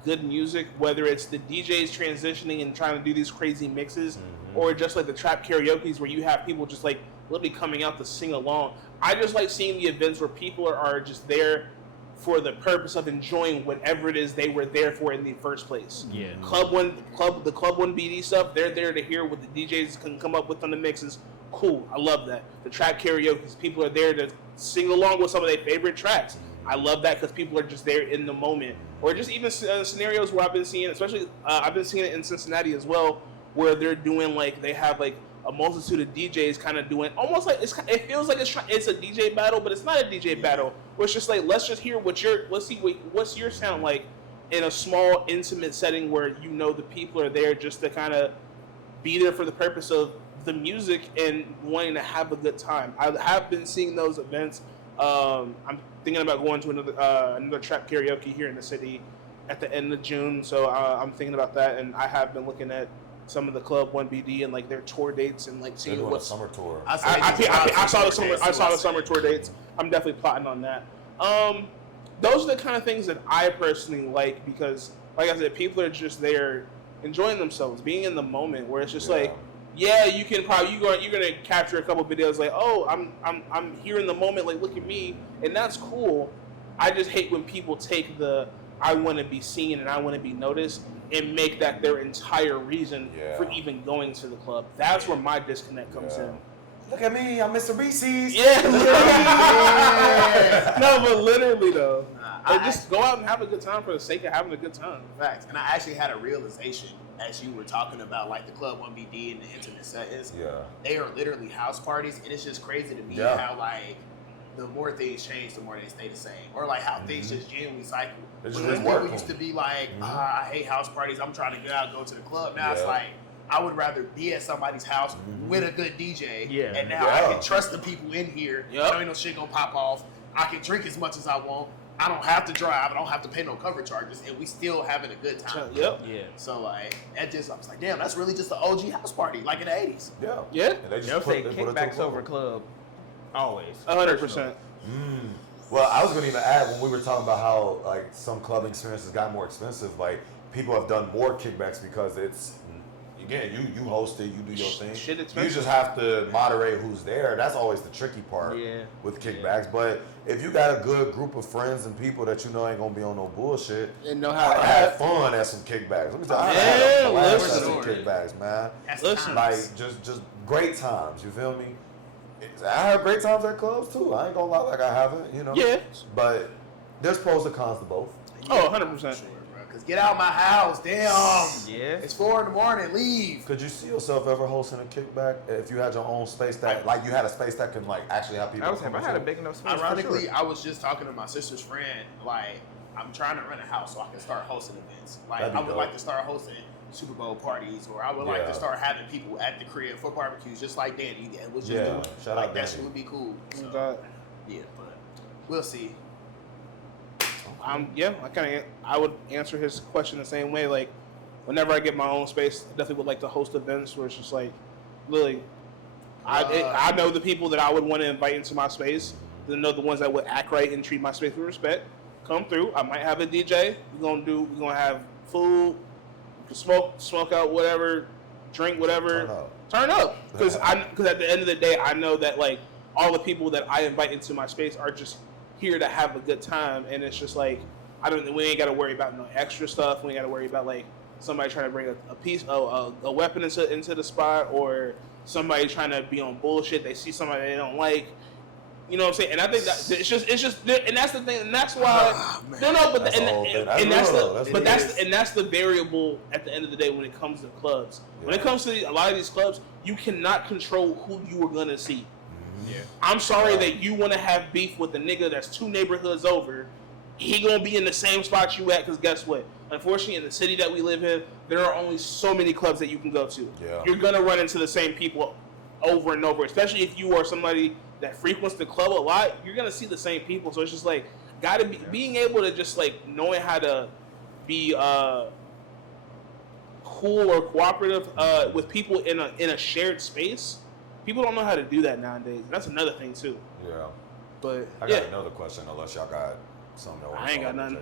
good music, whether it's the DJs transitioning and trying to do these crazy mixes, or just like the trap karaoke's where you have people just like literally coming out to sing along. I just like seeing the events where people are just there for the purpose of enjoying whatever it is they were there for in the first place. Yeah. The Club 1 BD stuff, they're there to hear what the DJs can come up with on the mixes. Cool, I love that. The track karaoke, people are there to sing along with some of their favorite tracks. I love that because people are just there in the moment. Or just even scenarios where I've been seeing, especially I've been seeing it in Cincinnati as well, where they're doing like, they have like a multitude of DJs kind of doing almost like it feels like it's a DJ battle, but it's not a DJ battle. Where it's just like, let's just hear what's your sound like in a small intimate setting where you know the people are there just to kind of be there for the purpose of the music and wanting to have a good time. I have been seeing those events. I'm thinking about going to another trap karaoke here in the city at the end of June, so I'm thinking about that, and I have been looking at some of the Club 1BD and like their tour dates and like seeing They're doing a what's summer tour. I saw the summer tour dates. I'm definitely plotting on that. Those are the kind of things that I personally like because, like I said, people are just there enjoying themselves, being in the moment. Where it's just like, yeah, you can probably you're gonna capture a couple videos like, oh, I'm here in the moment, like look at me, and that's cool. I just hate when people take the I want to be seen and I want to be noticed and make that their entire reason for even going to the club. That's where my disconnect comes in. Look at me, I'm Mr. Reese's. Yeah. No, but literally though, just go out and have a good time for the sake of having a good time. Facts. And I actually had a realization as you were talking about like the Club 1BD and the intimate settings. Yeah. They are literally house parties, and it's just crazy to me how like the more things change, the more they stay the same, or like how things just genuinely cycle. It's When just people working. used to be like, I hate house parties. I'm trying to get out and go to the club. Now it's like, I would rather be at somebody's house with a good DJ. Yeah. And now I can trust the people in here. Yep. Ain't no shit gonna pop off. I can drink as much as I want. I don't have to drive. I don't have to pay no cover charges. And we still having a good time. Yep. Yeah. So like, I was like, damn, that's really just an OG house party, like in the 80s. Yeah. Yeah. And they just They'll say they put it to kickbacks the over club. Always. 100%. Well, I was going to even add when we were talking about how like some clubbing experiences got more expensive. Like people have done more kickbacks because it's again you host it, you do your thing. Shit You expensive. just have to moderate who's there. That's always the tricky part with kickbacks. But if you got a good group of friends and people that you know ain't gonna be on no bullshit, And know how I to had have. fun at some kickbacks. Let me tell you, I Yeah, had a blast at listen. some kickbacks, man. That's Listen. times. Like just great times. You feel me? I have great times at clubs too. I ain't gonna lie, like I haven't, you know. Yeah. But there's pros and cons to both. Oh, 100%. Sure, bro. Cause get out my house, damn. Yeah. It's 4 a.m. Leave. Could you see yourself ever hosting a kickback if you had your own space that, like, you had a space that can like actually have people? I was if I had a big enough space. Ironically, for sure. I was just talking to my sister's friend. Like, I'm trying to rent a house so I can start hosting events. Like, That'd be I would dope. like to start hosting Super Bowl parties, or I would like Yeah. to start having people at the crib for barbecues, just like Danny was just Yeah, doing. shout Like out that Danny. shit would be cool. So, God. yeah, but we'll see. I would answer his question the same way. Like, whenever I get my own space, I definitely would like to host events where it's just like, literally, I know the people that I would want to invite into my space. I know the ones that would act right and treat my space with respect. Come through. I might have a DJ. We're gonna have food, smoke out, whatever, drink whatever. Turn up. Because at the end of the day, I know that like all the people that I invite into my space are just here to have a good time, and it's just like we ain't got to worry about no extra stuff. We ain't got to worry about like somebody trying to bring a weapon into the spot, or somebody trying to be on bullshit. They see somebody they don't like. You know what I'm saying? And I think that it's just, and that's the thing, and that's why. That's the variable at the end of the day when it comes to clubs. When it comes to a lot of these clubs, you cannot control who you are gonna see. Yeah. I'm sorry that you want to have beef with the nigga that's 2 neighborhoods over. He gonna be in the same spot you at, because guess what? Unfortunately, in the city that we live in, there are only so many clubs that you can go to. Yeah. You're gonna run into the same people over and over, especially if you are somebody that frequents the club a lot. You're gonna see the same people, so it's just like gotta be being able to just like knowing how to be cool or cooperative with people in a shared space. People don't know how to do that nowadays. That's another thing too. Yeah. But I got another question, unless y'all got something. I ain't got nothing.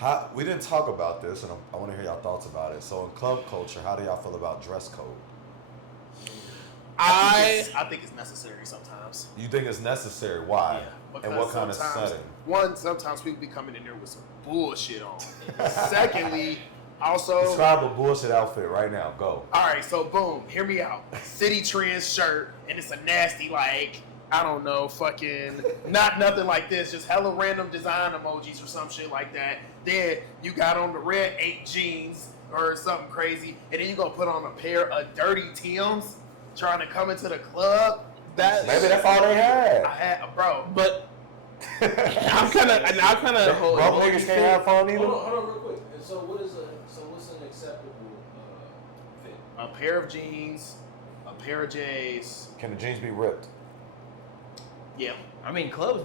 No. We didn't talk about this, and I want to hear y'all thoughts about it. So in club culture, how do y'all feel about dress code? I think it's necessary sometimes. You think it's necessary? Why? Yeah, and what kind of sometimes- setting? One, sometimes people be coming in there with some bullshit on. Secondly, also, Describe a bullshit outfit right now. Go. all right, so boom, hear me out. City Trends shirt, and it's a nasty, like, I don't know, fucking, not nothing like this, just hella random design emojis or some shit like that. Then you got on the red 8 jeans or something crazy, and then you gonna put on a pair of dirty Tims trying to come into the club. Maybe that's all they had. I had, bro. But I'm kind of. Broke niggas can't have fun either. Hold on, real quick. And so what's an acceptable fit? A pair of jeans, a pair of J's. Can the jeans be ripped? Yeah. I mean, clubs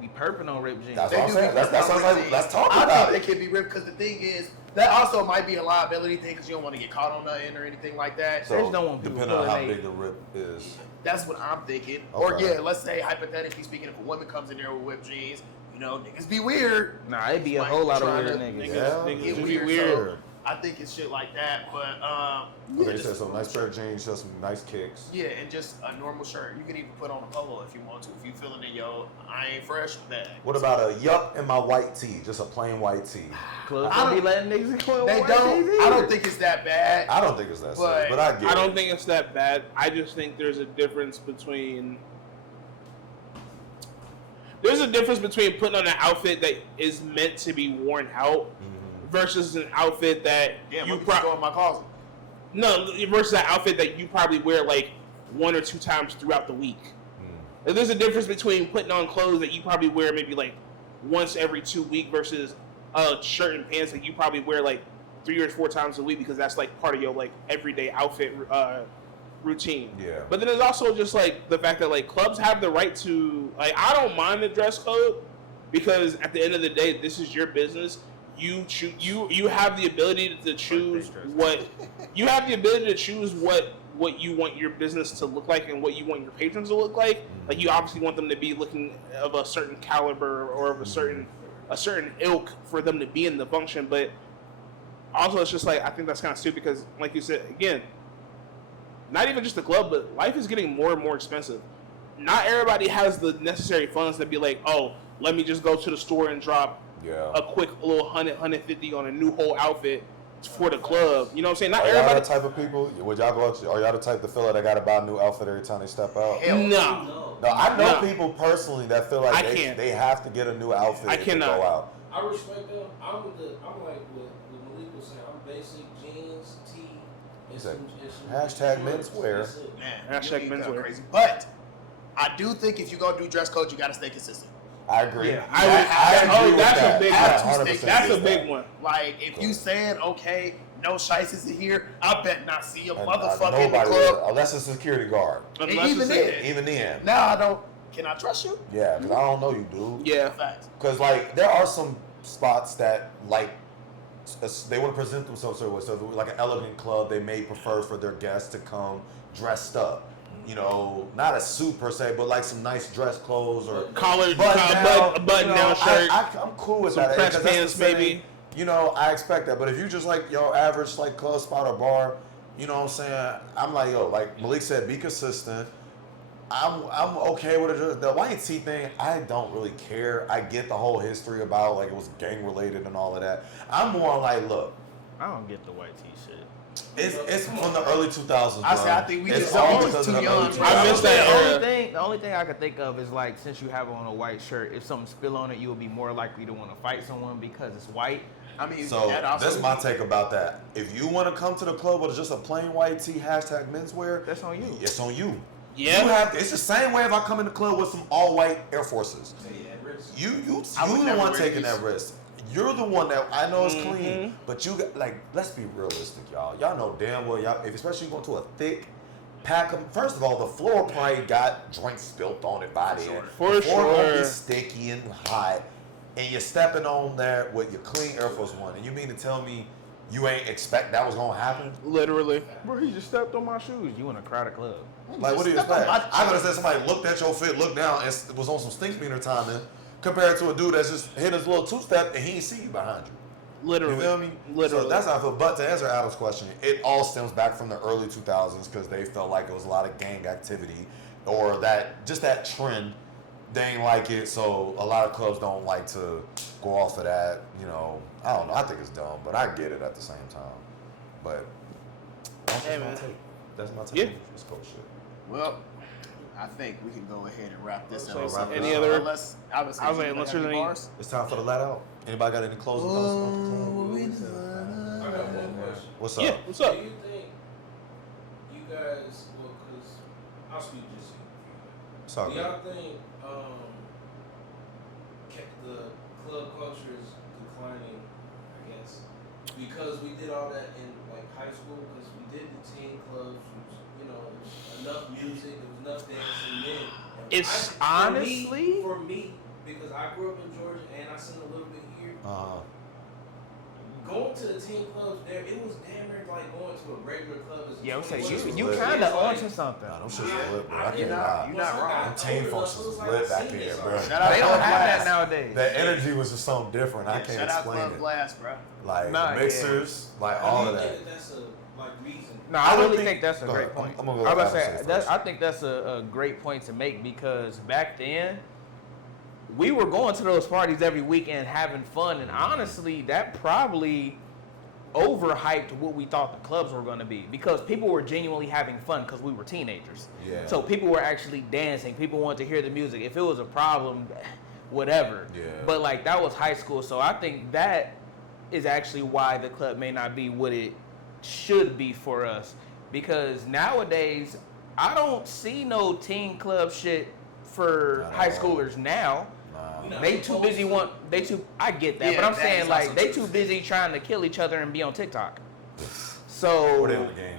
be perping on ripped jeans. That's They what I'm do saying. be That sounds like, let's talk I about think it. they can be ripped because the thing is, that also might be a liability thing because you don't want to get caught on nothing or anything like that. They just don't want people depending on how pulling big the rip is. That's what I'm thinking. Or Okay. yeah, let's say hypothetically speaking, if a woman comes in there with whipped jeans, you know, niggas be weird. Nah, it'd be a Like, whole lot of trying weird to- niggas. Yeah. Niggas Get be weird. weird. So I think it's shit like that. But Okay, yeah, you said some nice pair of jeans, just some nice kicks. yeah, and just a normal shirt. You can even put on a polo if you want to. If you feeling it, yo, I ain't fresh with that. What about a yup in my white tee? Just a plain white tee. Clubs I don't be don't- letting niggas go in They white don't. tees I either. don't think it's that bad. I don't think it's that serious, but I get it. I don't think it's that bad. I just think there's a difference between putting on an outfit that is meant to be worn out versus an outfit that Damn, you let me just go in my closet. versus an outfit that you probably wear like 1 or 2 times throughout the week. Like, there's a difference between putting on clothes that you probably wear maybe like once every 2 weeks versus a shirt and pants that you probably wear like 3 or 4 times a week because that's like part of your like everyday outfit routine. Yeah. But then there's also just like the fact that like clubs have the right to like I don't mind the dress code because at the end of the day this is your business. You have the ability to choose what what you want your business to look like and what you want your patrons to look like. Like you obviously want them to be looking of a certain caliber or of a certain ilk for them to be in the function. But also it's just like I think that's kind of stupid because like you said again, not even just the club, but life is getting more and more expensive. Not everybody has the necessary funds to be like, oh, let me just go to the store and drop a quick little 150 on a new whole outfit for the club. You know what I'm saying? Not Are y'all everybody. that type of people? Would y'all go out? Are y'all the type to feel like they gotta buy a new outfit every time they step out? No. No, I know No. people personally that feel like I can't. they have to get a new outfit I if cannot. they go out. I respect them. I'm like what Malik was saying. I'm basic jeans, tee, and some Hashtag shorts. menswear. That's it. Man, Hashtag you ain't menswear. crazy. But I do think if you go do dress code, you got to stay consistent. I agree. Yeah, I oh, agree with that's that. a big Have one. to stay 100% That's a agree with big that. one. Like, if you saying, okay, no shices in here, I bet not see a And, motherfucker in the nobody club. will, unless it's a security guard. And Unless even it's then, Even then. now I don't, can I trust you? Yeah, because I don't know you, dude. Yeah. Facts. Because, like, there are some spots that, like, they want to present themselves certain way. So, like an elegant club, they may prefer for their guests to come dressed up. You know, not a suit per se, but like some nice dress clothes or Collared, button-down, a button-down you know, shirt. I'm cool with Some that. press 'cause that's the pants, same- maybe. You know, I expect that. But if you just like your average like club spot or bar, you know what I'm saying? I'm like, yo, like Malik said, be consistent. I'm okay with it. The white tee thing, I don't really care. I get the whole history about like it was gang related and all of that. I'm more like, look, I don't get the white tee shit. it's from the early 2000s. I bro. say, I think we it's just all always because too of the young. early I 2000s. missed that The era. only thing I could think of is like since you have on a white shirt, if something spill on it, you will be more likely to want to fight someone because it's white. I mean, So that also, that's my take about that. If you want to come to the club with just a plain white tee, hashtag menswear, That's on you. it's on you. Yeah. You have. It's the same way if I come in the club with some all white Air Forces. Say at risk. You I would the never one wear taking these. that risk. You're the one that I know is clean, but you got like. Let's be realistic, y'all. Y'all know damn well, y'all. If especially you go to a thick pack of. First of all, the floor probably got drinks spilt on it by then. For The floor gonna sure. be sticky and hot, and you're stepping on there with your clean Air Force One, and you mean to tell me you ain't expect that was gonna happen? Literally. Bro, he just stepped on my shoes. You in a crowded club. Like, what do you Step on expect? my I could have said somebody looked at your fit, looked down, and was on some stink meter timing, compared to a dude that's just hit his little two-step and he ain't see you behind you. Literally. You feel me? Literally. So that's how I feel. But to answer Adam's question, it all stems back from the early 2000s because they felt like it was a lot of gang activity or that trend. They ain't like it, so a lot of clubs don't like to go off of that. You know, I don't know. I think it's dumb, but I get it at the same time. But that's Hey, my man. take. That's my take. Yeah. on this coach shit. Well, I think we can go ahead and wrap this So, episode. any other- Unless I was like, unless there's any- bars. It's time for the let out. Anybody got any closing thoughts about the club? I got one question. What's up? Yeah, what's up? Do you think you guys, well, because I'll speak just for you. What's up? Do y'all think the club culture is declining, I guess, because we did all that in like high school, because we did the teen clubs, which, you know, there was enough music, there was enough dancing then. And It's honestly- for me, because I grew up in Georgia and I seen a little bit here, going to the teen clubs there, it was damn near like going to a regular club. As a Yeah, I'm saying 21. you It's kind of like- onto something. Nah, them shit's lit, bro. I I- can't you're lie. not wrong. Them team functions was lit back then, bro. Shout out They don't Club have that Blast. nowadays. That energy was just something different. I Yeah, can't shout out explain Club it. Blast, bro. Like Nah, the mixers, like I all do of that. think that's a reason. No, I I don't really think- think that's a go great ahead. point. I'm gonna I let was about to Adam say say that, first. I think that's a great point to make because back then we were going to those parties every week and having fun, and honestly, that probably overhyped what we thought the clubs were going to be because people were genuinely having fun because we were teenagers. Yeah. So people were actually dancing. People wanted to hear the music. If it was a problem, whatever. Yeah. But like that was high school, so I think that is actually why the club may not be what it should be for us. Because nowadays, I don't see no teen club shit for Not at high all. schoolers now. Nah. They too busy I get that, Yeah, but I'm that saying is like also they true. too busy trying to kill each other and be on TikTok. Or they on So the game.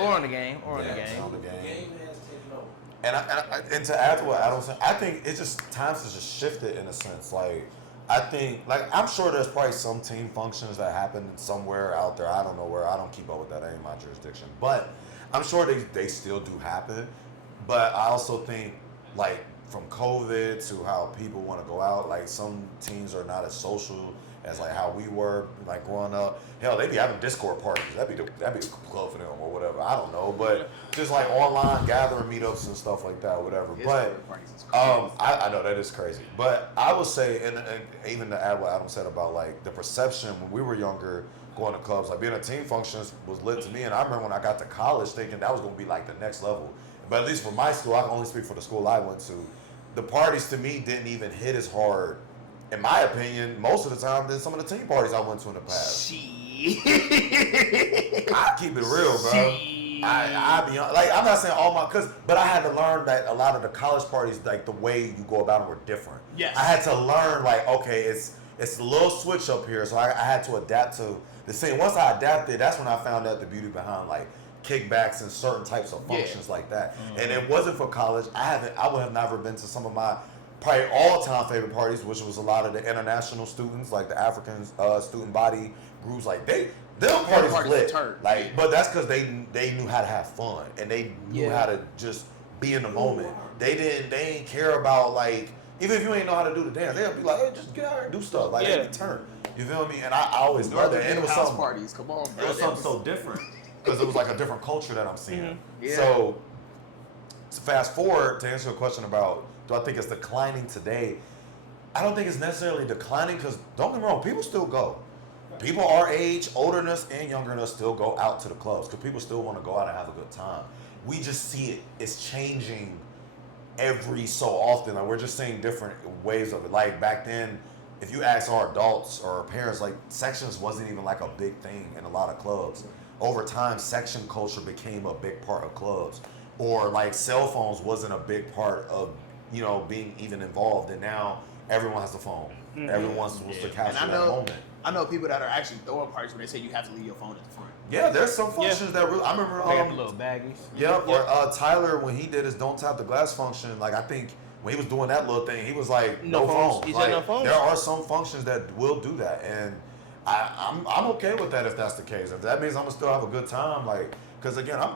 or on the game, or on Yeah, the game. on the The game. game has taken over. And to add to what Adam said, I think it's just times has just shifted in a sense. Like I think, like I'm sure there's probably some team functions that happen somewhere out there. I don't know where. I don't keep up with that. That ain't my jurisdiction. But I'm sure they still do happen. But I also think like from COVID to how people want to go out, like some teams are not as social as like how we were like growing up. Hell, they be having Discord parties. That'd be the club for them or whatever. I don't know, but just like online gathering meetups and stuff like that, whatever. But I know that is crazy. But I would say, and even to add what Adam said about like the perception when we were younger, going to clubs, like being at team functions was lit to me. And I remember when I got to college thinking that was going to be like the next level. But at least for my school, I can only speak for the school I went to. The parties to me didn't even hit as hard, in my opinion, most of the time than some of the team parties I went to in the past. I keep it real, bro. I be like, I'm not saying all my, but I had to learn that a lot of the college parties, like the way you go about them were different. Yes. I had to learn like, okay, it's a little switch up here, so I had to adapt to the scene. Once I adapted, that's when I found out the beauty behind like kickbacks and certain types of functions like that. And it wasn't for college. I would have never been to some of my probably all-time favorite parties, which was a lot of the international students, like the African student body groups. Like them parties lit. Like, but that's because they knew how to have fun and they knew how to just be in the moment. They didn't care about like, even if you ain't know how to do the dance, they'll be like, hey, just get out here and do stuff. Like they be turned. You feel me? And I always loved that. And it was house something. parties. Come on, bro. It was something so different because it was like a different culture that I'm seeing. Yeah. So fast forward to answer your question about do I think it's declining today? I don't think it's necessarily declining because don't get me wrong, people still go. People our age, older than us and younger than us, still go out to the clubs because people still want to go out and have a good time. We just see it. It's changing every so often. Like we're just seeing different ways of it. Like back then, if you ask our adults or our parents, like sections wasn't even like a big thing in a lot of clubs. Over time, section culture became a big part of clubs. Or like cell phones wasn't a big part of, you know, being even involved. And now everyone has a phone. Everyone wants to capture that moment. I know people that are actually throwing parties where they say you have to leave your phone at the front. Yeah, there's some functions that really, I remember. They got the little baggies. Yep. Or Tyler, when he did his Don't Tap the Glass function, like I think when he was doing that little thing, he was like, No no phones. phones. He said Like, no phones. there are some functions that will do that. And I'm okay with that if that's the case. If that means I'm going to still have a good time, like, because again, I'm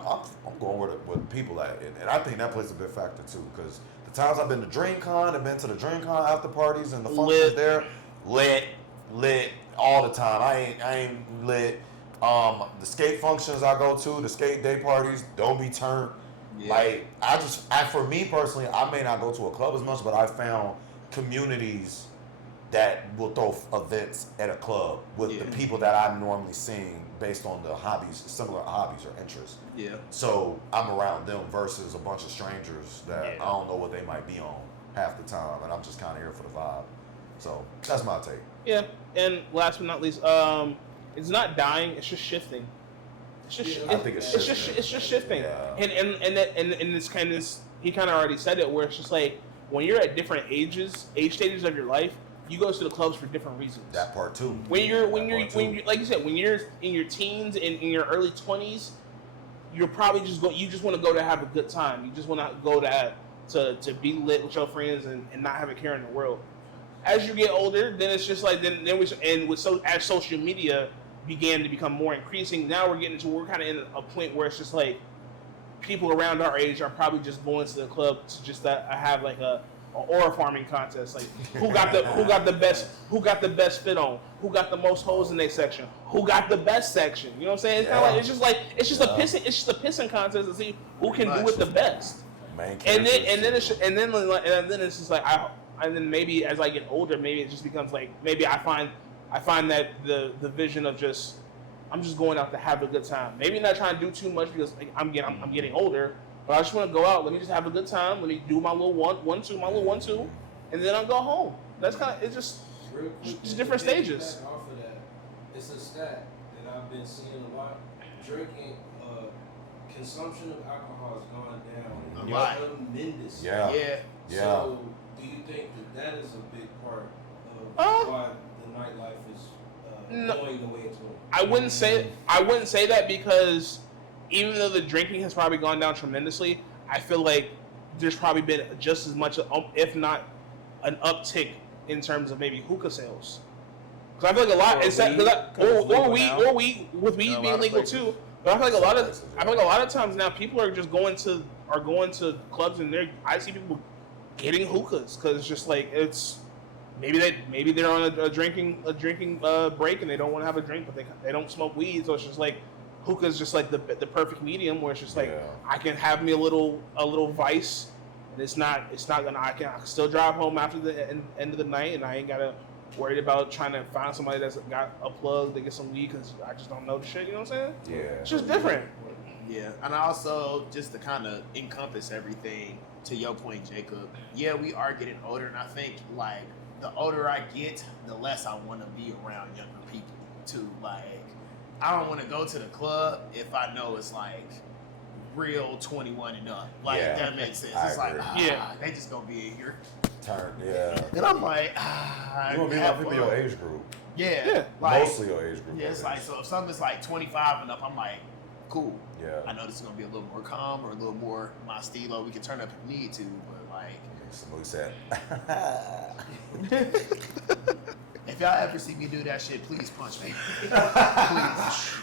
going with people at, and I think that plays a big factor too. Because the times I've been to DreamCon and been to the DreamCon after parties and the functions Lit. there, lit, all all the time. I ain't lit. The skate functions I go to, the skate day parties, don't be turned. Yeah. Like for me personally, I may not go to a club as much, but I found communities that will throw events at a club with the people that I'm normally seeing based on the hobbies, similar hobbies or interests. Yeah. So I'm around them versus a bunch of strangers that I don't know what they might be on half the time, and I'm just kind of here for the vibe. So that's my take. Yeah, and last but not least, it's not dying; it's just shifting. It's just, I think it's just shifting. Yeah. And this kind of, he kind of already said it, where it's just like when you're at different age stages of your life, you go to the clubs for different reasons. That part too. When you're like you said, when you're in your teens and in your early 20s, you're probably you just want to go to have a good time. You just want to go to be lit with your friends and not have a care in the world. As you get older, then it's just like as social media began to become more increasing, now we're kind of in a point where it's just like people around our age are probably just going to the club to just have like a aura farming contest, like who got the best fit on, who got the most hoes in their section, who got the best section. You know what I'm saying? It's kind of like it's just a pissing contest to see who can do it the best. And then it's just like and then maybe as I get older, maybe it just becomes like maybe I find that the vision of I'm just going out to have a good time. Maybe not trying to do too much because I'm getting older. But I just want to go out. Let me just have a good time. Let me do my little one, two, and then I'll go home. That's kind of, it's just different stages. Off of that, it's a stat that I've been seeing a lot. Drinking, consumption of alcohol has gone down tremendously. Yeah. So, do you think that is a big part of why the nightlife is going the way it's going? I wouldn't say that because even though the drinking has probably gone down tremendously, I feel like there's probably been just as much, if not an uptick in terms of maybe hookah sales. Because I feel like a lot, or weed with weed being legal too. But I feel like a lot of times now people are just going to clubs and I see people getting hookahs because it's just like maybe they're on a drinking break and they don't want to have a drink, but they don't smoke weed, so it's just like. Hookah is just like the perfect medium where it's just like I can have me a little vice, and it's not gonna I can still drive home after the end of the night, and I ain't gotta worry about trying to find somebody that's got a plug to get some weed because I just don't know the shit. You know what I'm saying? Yeah. It's just different. Yeah, and also just to kind of encompass everything to your point, Jacob. Yeah, we are getting older, and I think like the older I get, the less I want to be around younger people too. Like. I don't want to go to the club if I know it's like real 21 and up. Like that makes sense. It's like they just gonna be in here. And I'm like, you gonna be like people your age group. Yeah. Like, mostly your age group. Yeah, it's like so if something's like 25 and up, I'm like, cool. Yeah. I know this is gonna be a little more calm or a little more my stilo. We can turn up if we need to, but like. Smooth said. If y'all ever see me do that shit, please punch me. Please.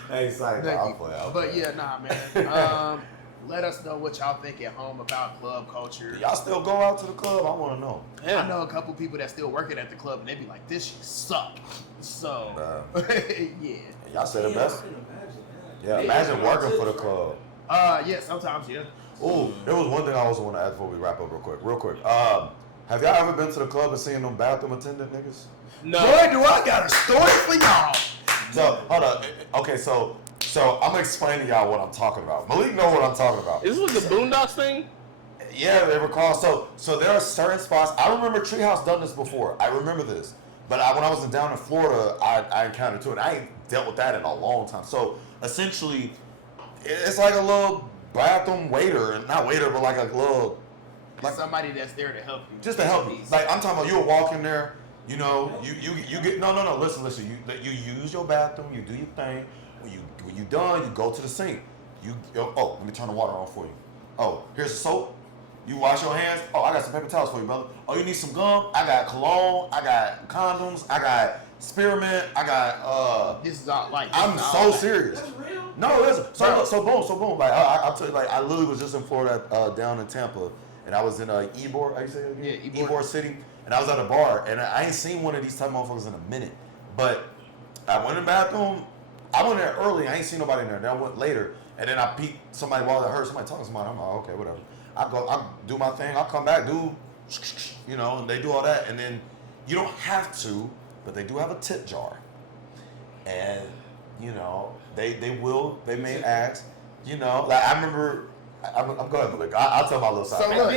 Hey, sorry, I'll play. But yeah, nah, man. Let us know what y'all think at home about club culture. Do y'all still go out to the club? I want to know. Yeah. I know a couple people that still working at the club, and they be like, "This shit suck." So, yeah. Y'all say the best. Yeah, imagine working for the club. Yeah, sometimes, yeah. Ooh, there was one thing I also want to ask before we wrap up real quick. Have y'all ever been to the club and seen them bathroom attendant niggas? No. Boy, do I got a story for y'all. So, hold on. Okay, so I'm gonna explain to y'all what I'm talking about. Malik know what I'm talking about. Is this the Boondocks thing? Yeah, they recall. So there are certain spots. I remember Treehouse done this before. I remember this. But when I was down in Florida, I encountered too, and I ain't dealt with that in a long time. So essentially, it's like a little bathroom waiter, and not waiter, but like a little, like somebody that's there to help you. Just to help you. Like I'm talking about, you'll walk in there. You know, you get no. Listen. You use your bathroom. You do your thing. When you done, you go to the sink. Let me turn the water on for you. Oh, here's the soap. You wash your hands. Oh, I got some paper towels for you, brother. Oh, you need some gum? I got cologne. I got condoms. I got spearmint. I got This is all like. I'm so serious. That's real. No, listen. So boom. Like I'll tell you. Like I literally was just in Florida, down in Tampa, and I was in Ybor. How you say it again? Yeah, Ybor City. And I was at a bar, and I ain't seen one of these type of motherfuckers in a minute. But I went in the bathroom. I went there early. I ain't seen nobody in there. Then I went later, and then I peeked somebody while I heard somebody talking to somebody. I'm like, okay, whatever. I do my thing. I come back, and they do all that, and then you don't have to, but they do have a tip jar, and they may ask, like I remember. I'm going to look. I'll tell my little side. So look,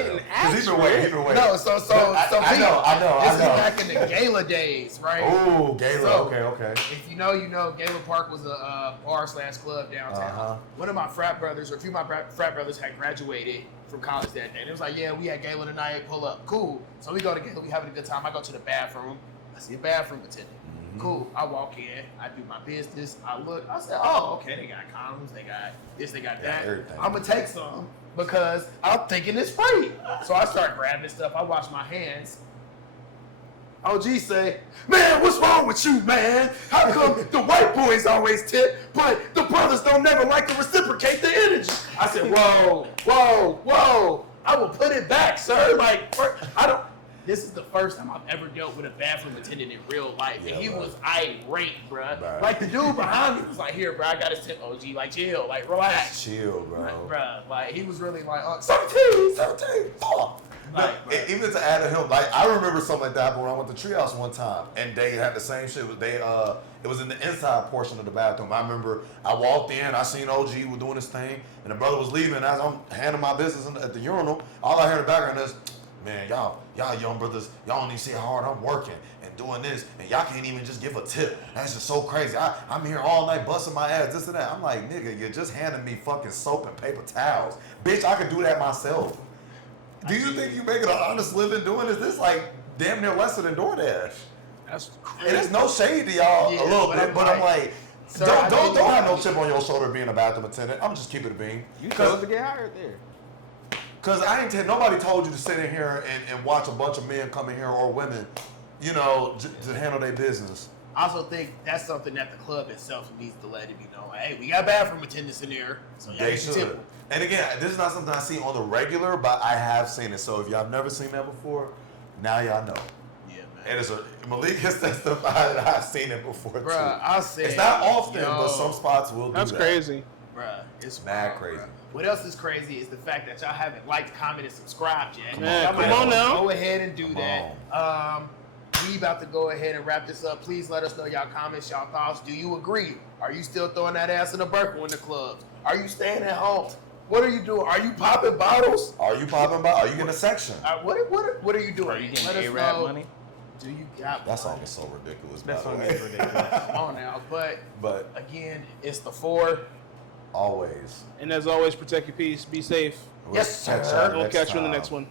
he's been waiting. No, so I know. This is back in the Gala days, right? Oh, Gala. So, okay. If you know, Gala Park was a bar/club downtown. Uh-huh. One of my frat brothers, or a few of my frat brothers, had graduated from college that day. And it was like, yeah, we had Gala tonight. Pull up, cool. So we go to Gala. We having a good time. I go to the bathroom. I see a bathroom attendant. Cool. I walk in. I do my business. I look. I said, oh, okay. They got condoms. They got this. They got that. I'm gonna take some because I'm thinking it's free. So I start grabbing stuff. I wash my hands. OG say, man, what's wrong with you, man? How come the white boys always tip, but the brothers don't never like to reciprocate the energy? I said, whoa. I will put it back, sir. Like, this is the first time I've ever dealt with a bathroom attendant in real life. Yeah, and he bro. was irate, bruh. Right. Like, the dude behind me was like, here, bro, I got his tip, OG. Like, chill. Like, relax. Chill, bro. Like, bruh, like, he was really like, 17, fuck. Like, Even to add to him, like I remember something like that when I went to Treehouse one time, and they had the same shit. It was in the inside portion of the bathroom. I remember I walked in, I seen OG was doing his thing, and the brother was leaving. As I'm handling my business at the urinal, all I heard in the background is, man, y'all young brothers, y'all don't even see how hard I'm working and doing this, and y'all can't even just give a tip. That's just so crazy. I'm here all night busting my ass, this and that. I'm like, nigga, you're just handing me fucking soap and paper towels. Bitch, I could do that myself. Do you think you making an honest living doing this? This like damn near lesser than DoorDash. That's crazy. And there's no shade to y'all Yeah, a little but bit, I'm but I'm like, like, sir, don't have no chip on your shoulder being a bathroom attendant. I'm just keeping it a bean. You chose to get hired there. Cause nobody told you to sit in here and watch a bunch of men come in here or women, to handle their business. I also think that's something that the club itself needs to let it be known. Hey, we got bathroom attendants in there, so y'all They get your should. tip. And again, this is not something I see on the regular, but I have seen it. So if y'all have never seen that before, now y'all know. Yeah, man. And Malik has testified that I've seen it before too. Bruh, I said, It's not often, yo, but some spots will do That's that. crazy. Bruh, it's Mad wild, crazy. bruh. What else is crazy is the fact that y'all haven't liked, commented, subscribed yet. Man, Y'all come might on now. Go ahead and do Come that. We about to go ahead and wrap this up. Please let us know y'all comments, y'all thoughts. Do you agree? Are you still throwing that ass in the Burkle in the clubs? Are you staying at home? What are you doing? Are you popping bottles? Are you popping by? Are you in a section? What are you doing? Are you Let getting us A-Rap know. money? Do you got That song money? is so ridiculous. That by the song way. is ridiculous. Come on now. But Again, it's the 4. always. And as always, protect your peace. Be safe. We'll Yes, catch sir. y'all And we'll next catch you in the time. next one.